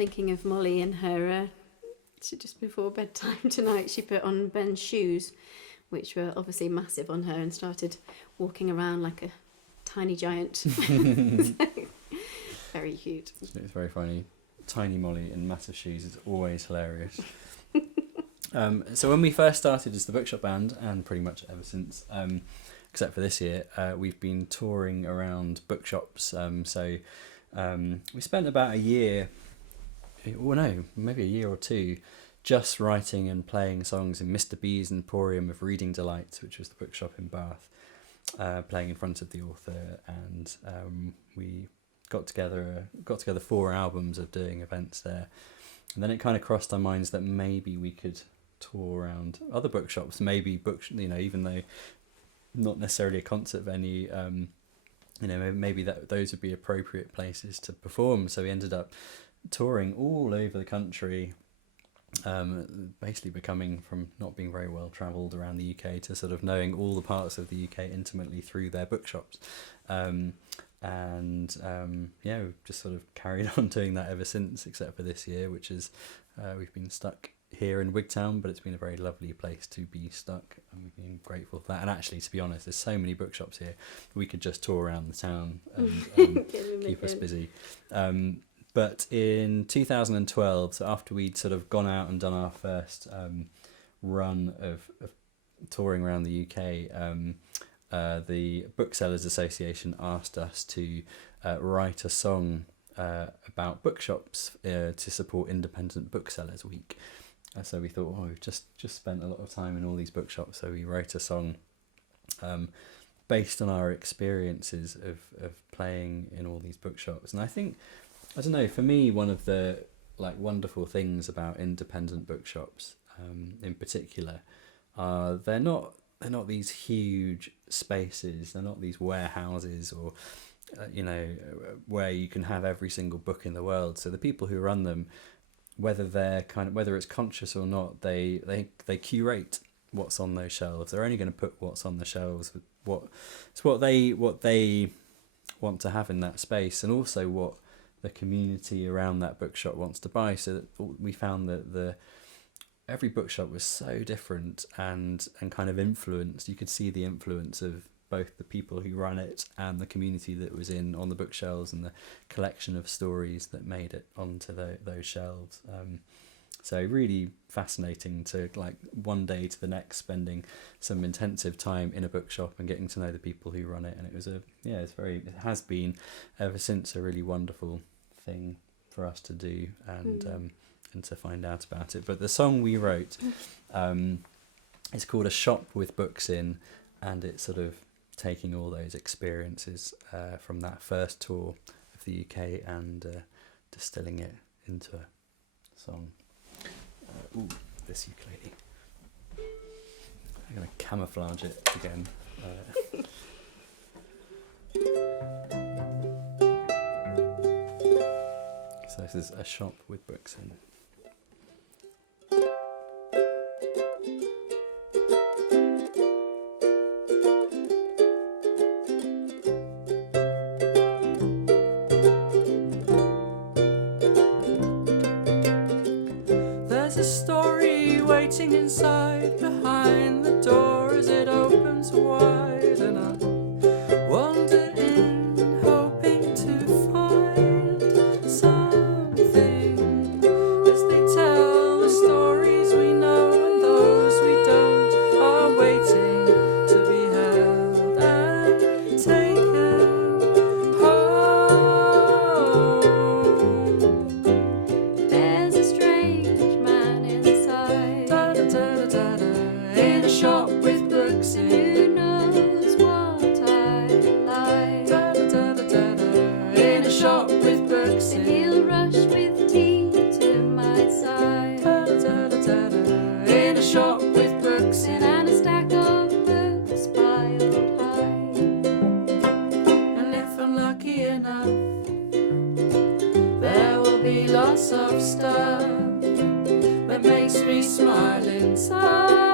thinking of Molly and her, so just before bedtime tonight, she put on Ben's shoes, which were obviously massive on her, and started walking around like a tiny giant. So, very cute. It's very funny. Tiny Molly in massive shoes is always hilarious. So when we first started as the Bookshop Band, and pretty much ever since, except for this year, we've been touring around bookshops. We spent about a year, maybe a year or two, just writing and playing songs in Mr. B's Emporium of Reading Delights, which was the bookshop in Bath, playing in front of the author, and we got together 4 albums of doing events there, and then it kind of crossed our minds that maybe we could tour around other bookshops, maybe even though not necessarily a concert venue, maybe those would be appropriate places to perform. So we ended up touring all over the country, basically becoming, from not being very well travelled around the UK to sort of knowing all the parts of the UK intimately through their bookshops. We've just sort of carried on doing that ever since, except for this year, which is we've been stuck here in Wigtown, but it's been a very lovely place to be stuck, and we've been grateful for that. And actually, to be honest, there's so many bookshops here, we could just tour around the town and keep us busy. But in 2012, so after we'd sort of gone out and done our first run of touring around the UK, the Booksellers Association asked us to write a song about bookshops to support Independent Booksellers Week. So we thought, we've just spent a lot of time in all these bookshops, so we wrote a song based on our experiences of playing in all these bookshops. And I think, I don't know, for me, one of the wonderful things about independent bookshops in particular are they're not these huge spaces, they're not these warehouses or where you can have every single book in the world. So the people who run them, whether it's conscious or not, they curate what's on those shelves. They're only going to put what's on the shelves, what they want to have in that space, and also what the community around that bookshop wants to buy. So that we found that every bookshop was so different and kind of influenced. You could see the influence of both the people who run it and the community that was on the bookshelves, and the collection of stories that made it onto those shelves. So really fascinating to, one day to the next, spending some intensive time in a bookshop and getting to know the people who run it. And it was it has been ever since a really wonderful thing for us to do and to find out about it. But the song we wrote is called A Shop with Books In, and it's sort of taking all those experiences from that first tour of the UK and distilling it into a song. This ukulele. I'm going to camouflage it again. So this is A Shop with Books In. Inside, behind the door as it opens wide, and I wander in, hoping to find something as they tell the stories we know and those we don't are waiting to be held and taken home. There's a strange man inside, in a shop with books in. who knows what I like. In a shop with books And in. he'll rush with tea to my side, In a shop with books in. and a stack of books piled high. And if I'm lucky enough, there will be lots of stuff that makes me smile inside.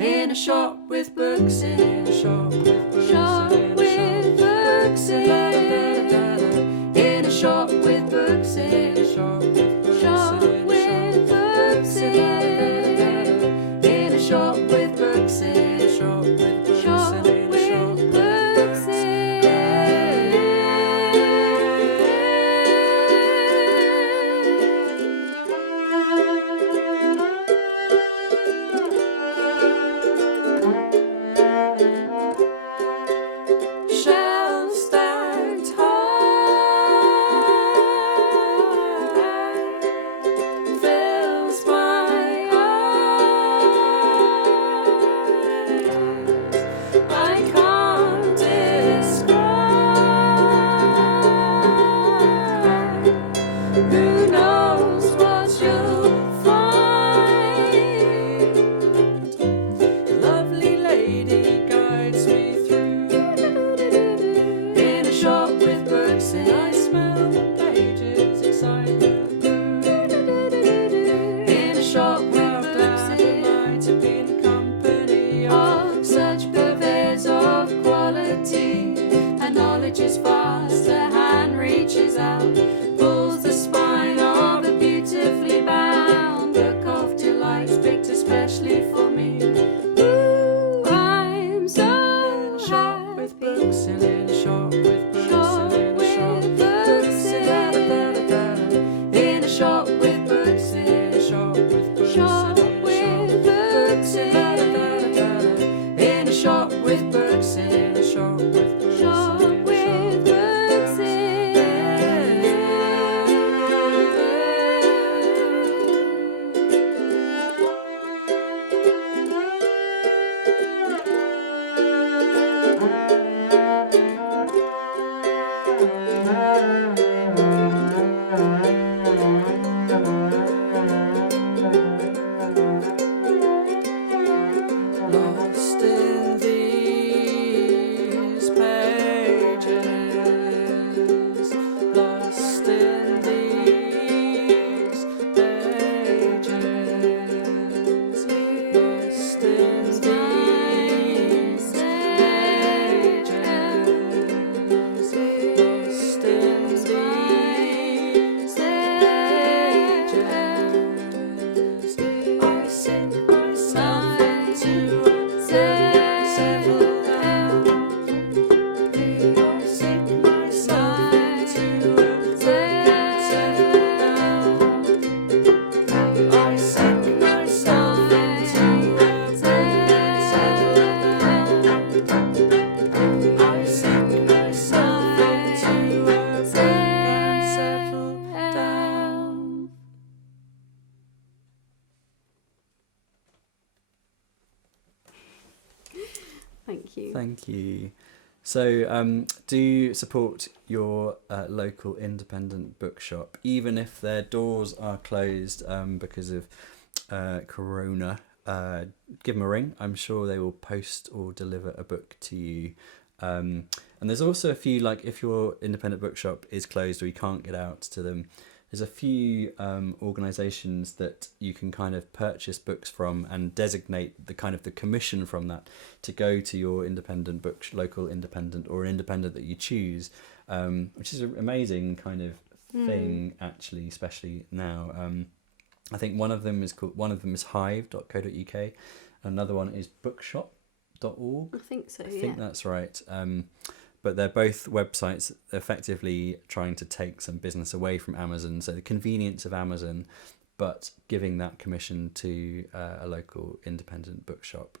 In a shop with books in. A shop with books in. Shop with books in. reaches fast, a hand reaches out, pulls the spine of a beautifully bound book of delights picked especially for me. Ooh, I'm so in a shop with books, and in a shop with books, and in a shop with books, in a shop with books, in a shop with books, shop with books, in a shop with books, in a shop with books, shop with books, lost in these pages, lost in these pages, lost in these pages, lost in these pages. I sink myself into settle down. I sink myself into settle down. I sink myself into settle down. I sink myself into settle down. Thank you. Thank you. So, do support your local independent bookshop, even if their doors are closed because of Corona. Give them a ring. I'm sure they will post or deliver a book to you. And there's also a few, like if your independent bookshop is closed or you can't get out to them, there's a few organisations that you can kind of purchase books from and designate the kind of the commission from that to go to your independent local independent or an independent that you choose, which is an amazing kind of thing actually, especially now. I think one of them is hive.co.uk, another one is bookshop.org. I think so, I think that's right. But they're both websites effectively trying to take some business away from Amazon. So the convenience of Amazon, but giving that commission to a local independent bookshop.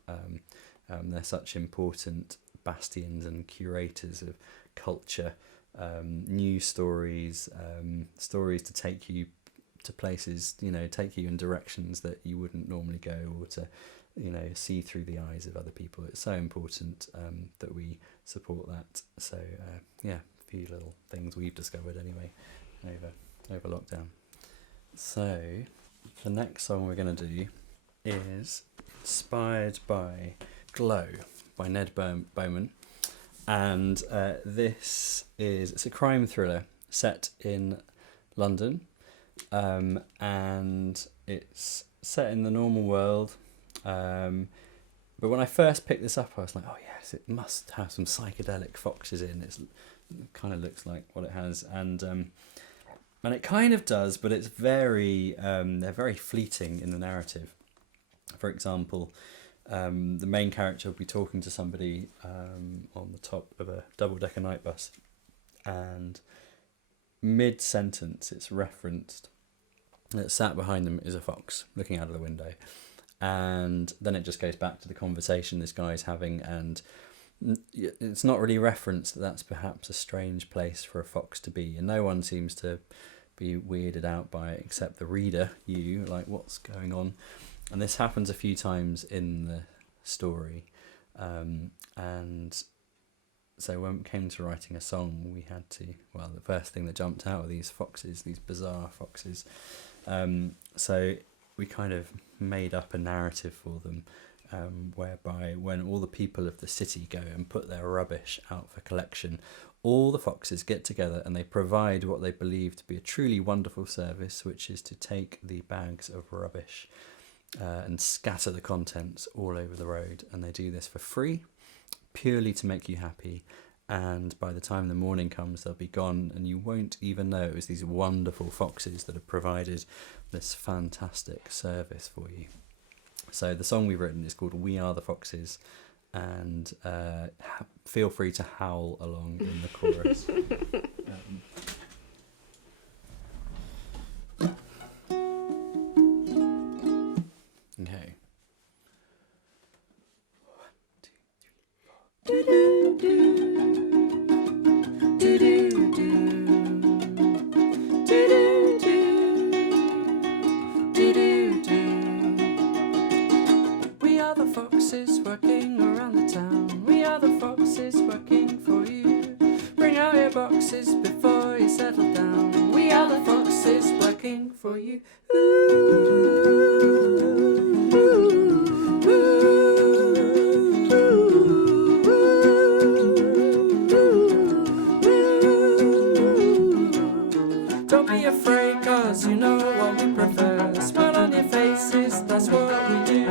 They're such important bastions and curators of culture, news stories, stories to take you to places, take you in directions that you wouldn't normally go, or to see through the eyes of other people. It's so important that we support that. So a few little things we've discovered anyway over lockdown. So the next song we're going to do is inspired by Glow by Ned Bowman, and it's a crime thriller set in London, and it's set in the normal world. But when I first picked this up, I was like, oh yes, it must have some psychedelic foxes in. It kind of looks like what it has, and it kind of does, but it's they're very fleeting in the narrative. For example, the main character will be talking to somebody on the top of a double-decker night bus, and mid-sentence it's referenced that sat behind them is a fox looking out of the window. And then it just goes back to the conversation this guy's having, and it's not really referenced that that's perhaps a strange place for a fox to be, and no one seems to be weirded out by it except the reader, you, like, what's going on? And this happens a few times in the story, and so when it came to writing a song, we had to, the first thing that jumped out were these foxes, these bizarre foxes. So we kind of made up a narrative for them, whereby when all the people of the city go and put their rubbish out for collection, all the foxes get together and they provide what they believe to be a truly wonderful service, which is to take the bags of rubbish and scatter the contents all over the road. And they do this for free, purely to make you happy, and by the time the morning comes they'll be gone, and you won't even know it was these wonderful foxes that have provided this fantastic service for you. So the song we've written is called We Are the Foxes, and feel free to howl along in the chorus. Okay. 1, 2, 3. We are the foxes working around the town. We are the foxes working for you. Bring out your boxes before you settle down. We are the foxes working for you. Don't be afraid, cause you know what we prefer. Smile on your faces, that's what we do.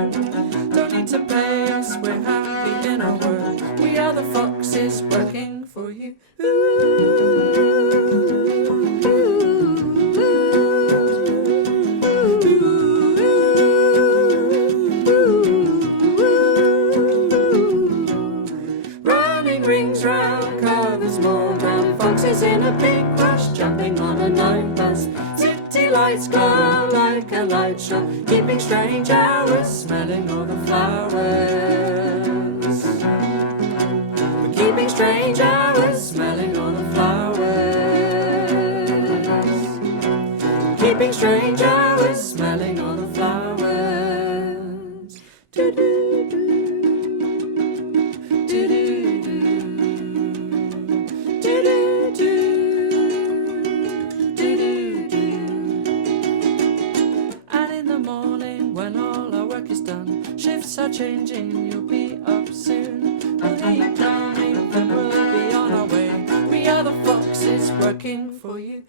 Don't need to pay us, we're happy in our work. We are the foxes working for you. Running rings round curves, more brown foxes in a big rush, jumping on a 9 bus. City lights glow like a light show, keeping strange hours, smelling all the flowers. We're keeping strange hours, smelling all the flowers. Keeping strange hours, smelling all the flowers. Do-do-do. Shifts are changing, you'll be up soon. We'll hear you coming, then we'll be on our way. We are the foxes working for you.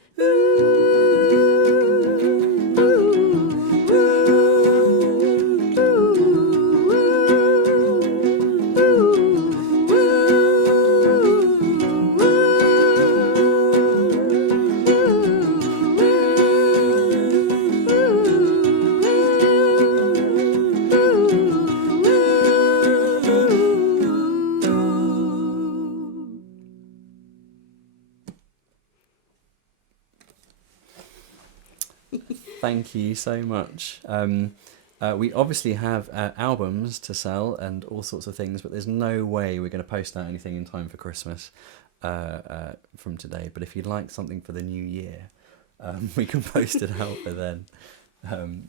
Thank you so much. We obviously have albums to sell and all sorts of things, but there's no way we're going to post out anything in time for Christmas from today. But if you'd like something for the new year, we can post it out for then.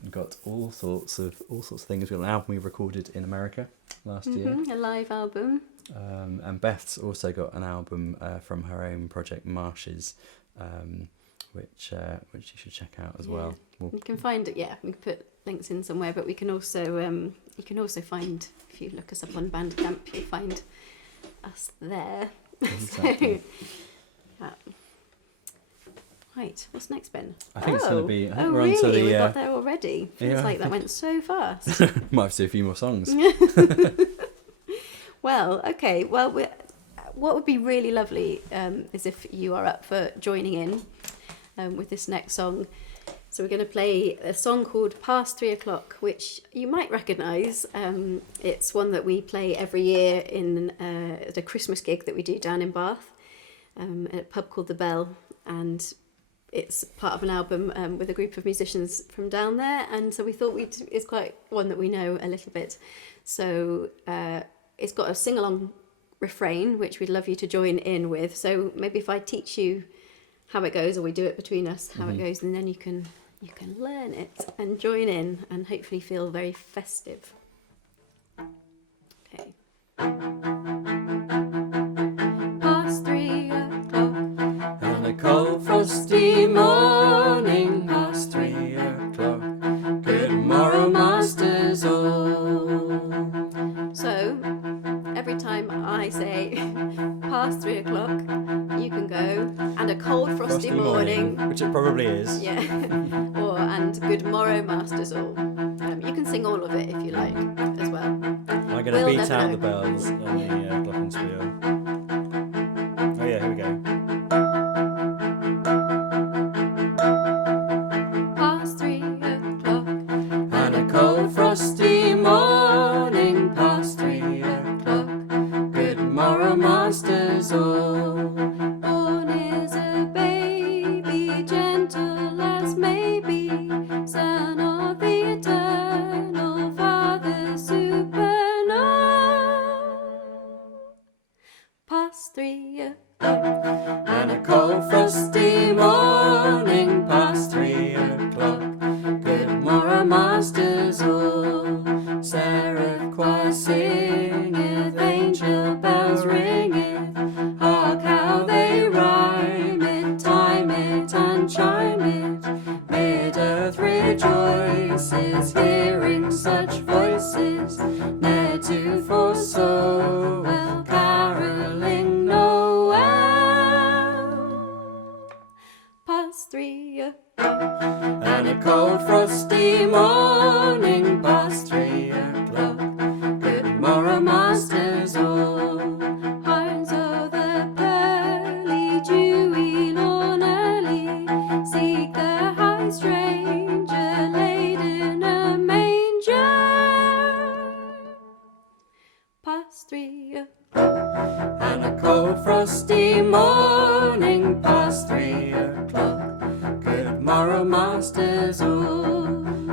We've got all sorts of things. We've got an album we recorded in America last year, a live album. and Beth's also got an album from her own project, Marshes, which you should check out as well. You can find it. Yeah, we can put links in somewhere, but we can also you can also find, if you look us up on Bandcamp, you'll find us there. Exactly. So, right, what's next, Ben? I think it's going to be. I think oh, we're really? on to the. We got there already. Feels yeah, like that went so fast. Might have to do a few more songs. Well, okay. Well, what would be really lovely is if you are up for joining in with this next song. So we're going to play a song called Past 3 O'Clock, which you might recognise. It's one that we play every year in the Christmas gig that we do down in Bath at a pub called The Bell, and it's part of an album with a group of musicians from down there, and so we thought it's quite one that we know a little bit. So it's got a sing-along refrain, which we'd love you to join in with. So maybe if I teach you how it goes, or we do it between us, how it goes, and then you can learn it and join in and hopefully feel very festive. Okay. Past 3 o'clock On a cold frosty morning, past 3 o'clock. Good morrow, masters all. So every time I say past 3 o'clock, you can go, and a cold frosty morning, which it probably is. yeah, or and good morrow, masters all. You can sing all of it if you like as well. I'm going to We'll beat never out know. the bells on the glockenspiel. cold frosty morning past 3 o'clock. Good morrow, masters all. Seraph choir singeth, angel bells ringeth. Hark how they rhyme it, time it and chime it. Mid-earth rejoices, hearing such voices, ne'er to foresaw, well caroling Noel. Past 3 o'clock, and a cold frosty morning past 3 o'clock. Good morrow, masters all. Hinds of the pearly, dewy lawn early, seek the high stranger laid in a manger. Past 3 o'clock, and a cold frosty morning past 3 o'clock. Good morrow, masters all.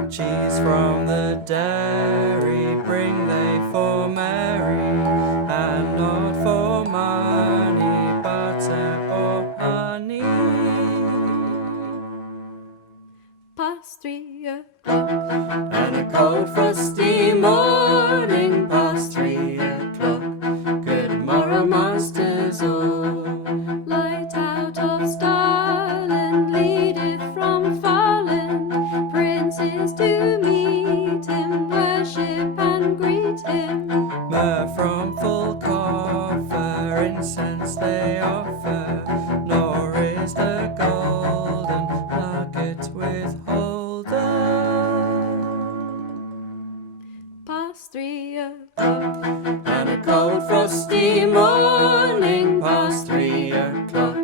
Cheese from the dairy bring they for Mary, and not for money, butter or honey. Past 3 o'clock, and a cold frosty morning past 3 o'clock. Good morrow, masters all. Light out of style and leadeth from Farland, princes to meet him, worship and greet him. Myrrh from full coffer, incense they offer, nor is the golden nugget withholden. Past 3 o'clock, and a cold frosty morning past 3 o'clock.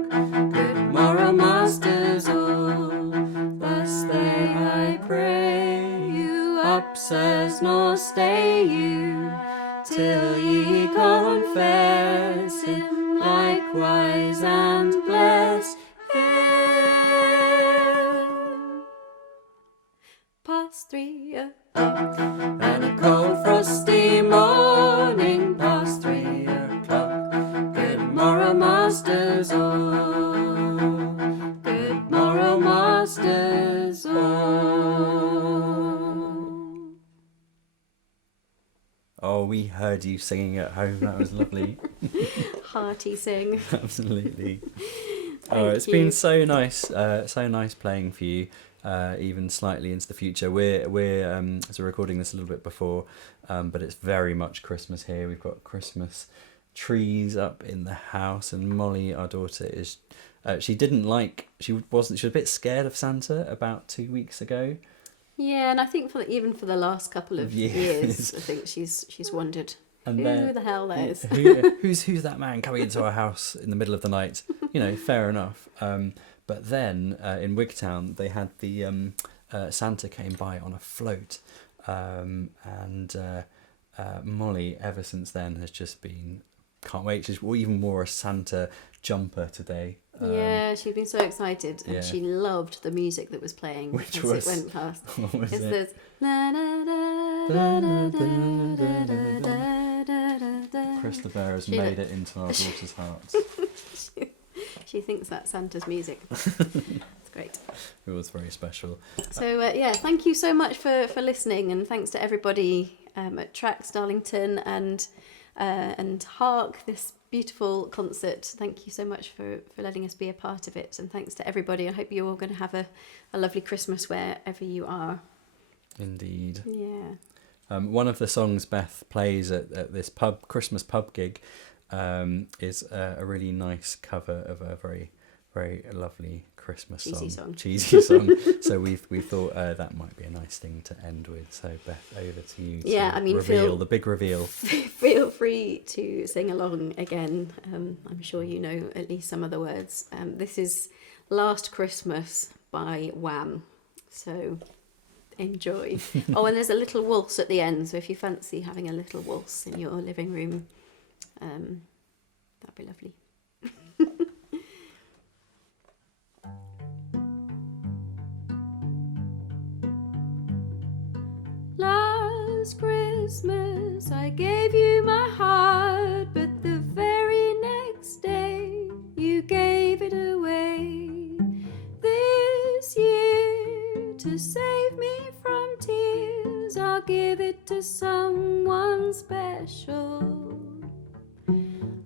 Good morrow, masters all. Thus they, I pray you, up, sirs, nor stay you, till ye confess him likewise and bless him. Past 3 o'clock, and a cold frosty morning past 3 o'clock. Good morrow, masters all. Good morrow, masters all. Oh, we heard you singing at home. That was lovely. Hearty sing. Absolutely. Oh, it's you. been so nice playing for you, even slightly into the future. We're so we're recording this a little bit before, but it's very much Christmas here. We've got Christmas trees up in the house, and Molly, our daughter, is she was a bit scared of Santa about 2 weeks ago. Yeah, and I think even for the last couple of years, I think she's wondered And who the hell that is. Who's that man coming into our house in the middle of the night? You know, fair enough. But then in Wigtown, they had the Santa came by on a float, and Molly, ever since then, has just been can't wait. She's even wore a Santa jumper today. Yeah, she'd been so excited, and she loved the music that was playing Which as was, it went past. What was It's it? this, na, na, na, da, da, da, da, da, da, da, da. Chris the Bear has made it into our daughter's hearts. She thinks that's Santa's music. It's great. It was very special. So thank you so much for listening, and thanks to everybody at Tracks Darlington and Hark, this beautiful concert. Thank you so much for letting us be a part of it, and thanks to everybody. I hope you're all going to have a lovely Christmas wherever you are. Indeed. Yeah. One of the songs Beth plays at this Christmas pub gig is a really nice cover of a very, very lovely Christmas Cheesy song. song. Cheesy song. So we thought that might be a nice thing to end with. So Beth, over to you to reveal the big reveal. Feel free to sing along again. I'm sure you know at least some of the words. This is Last Christmas by Wham. So enjoy. Oh, and there's a little waltz at the end. So if you fancy having a little waltz in your living room, that'd be lovely. Last Christmas I gave you my heart, but the very next day you gave it away. give it to someone special.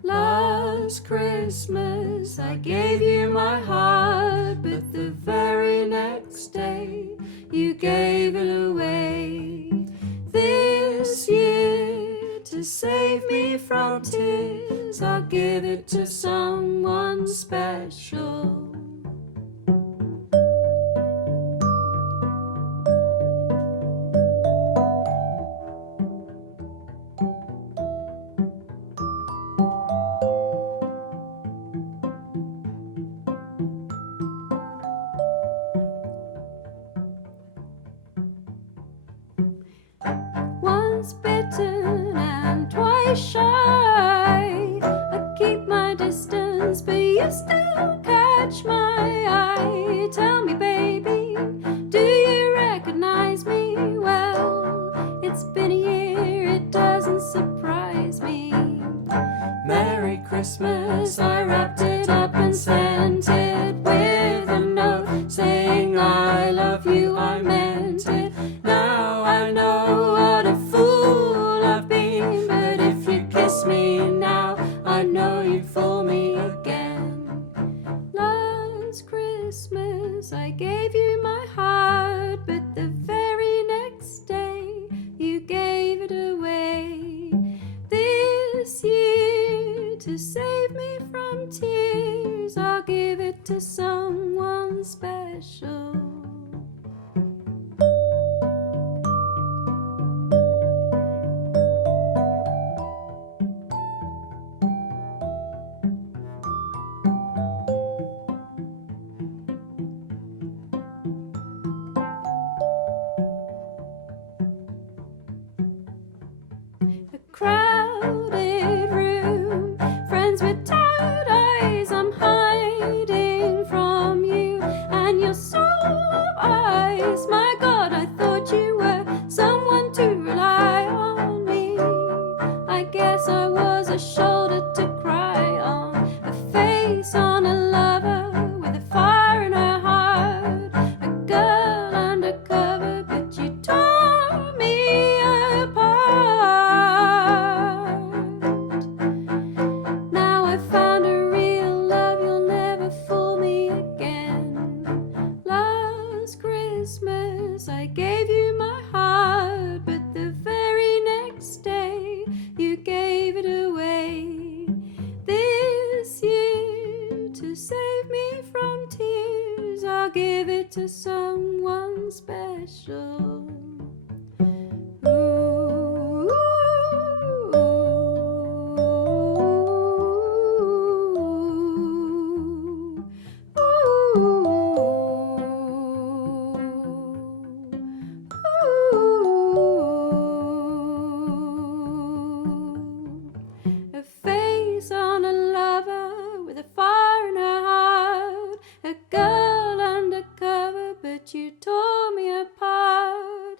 Last Christmas I gave you my heart, but the very next day you gave it away. This year, to save me from tears, I'll give it to someone special. Once bitten and twice shy, I keep my distance, but you still catch my eye. Tell me, baby, do you recognize me? Well, it's been a year, it doesn't surprise me. Merry Christmas, I wrapped it up and sent it with a note saying I love you, I meant it. Now I know what a fool I've been, but if you kiss me now, I know you'd fool me again. Last Christmas I gave you my heart, but the very next day you gave it away. This year, to save me from tears, I'll give it to someone special. A crowded room, friends with tired eyes, I'm hiding from you and your soul of ice. My God, I thought you were someone to rely on me. I guess I was a shoulder to cry on, a face on a lover with a fire in her heart, a girl undercover, but you tore me apart. Now I found a real love, you'll never fool me again. Last Christmas I gave you my heart, but the very next day you gave it away. This year, to save me from tears, I'll give it to someone special. A face on a lover with a fire in her heart, a girl undercover, but you tore me apart.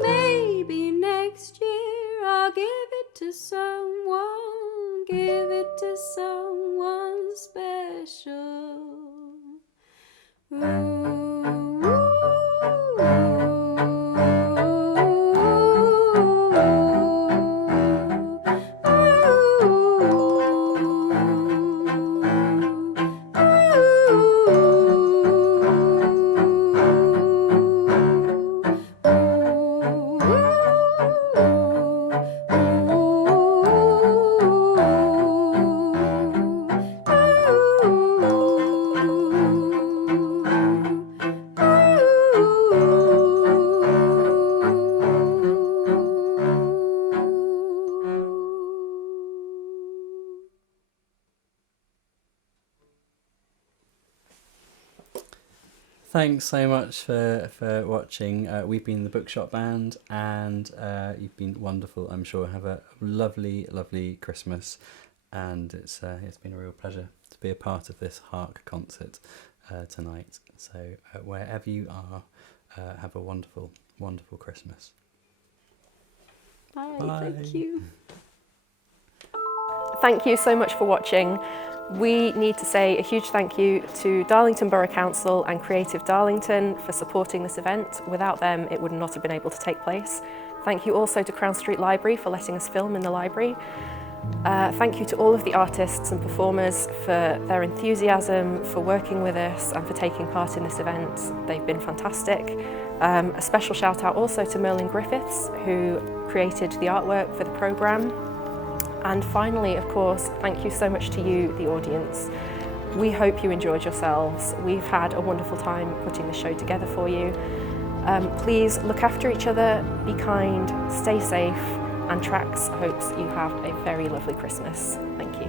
Maybe next year I'll give it to someone, give it to someone special. Thanks so much for watching. We've been the Bookshop Band, and you've been wonderful. I'm sure. Have a lovely, lovely Christmas, and it's been a real pleasure to be a part of this Hark concert tonight. So wherever you are, have a wonderful, wonderful Christmas. Bye. Bye. Thank you. Thank you so much for watching. We need to say a huge thank you to Darlington Borough Council and Creative Darlington for supporting this event. Without them, it would not have been able to take place. Thank you also to Crown Street Library for letting us film in the library. Thank you to all of the artists and performers for their enthusiasm, for working with us and for taking part in this event. They've been fantastic. A special shout out also to Merlin Griffiths, who created the artwork for the programme. And finally, of course, thank you so much to you, the audience. We hope you enjoyed yourselves. We've had a wonderful time putting the show together for you. Please look after each other, be kind, stay safe, and Tracks hopes you have a very lovely Christmas. Thank you.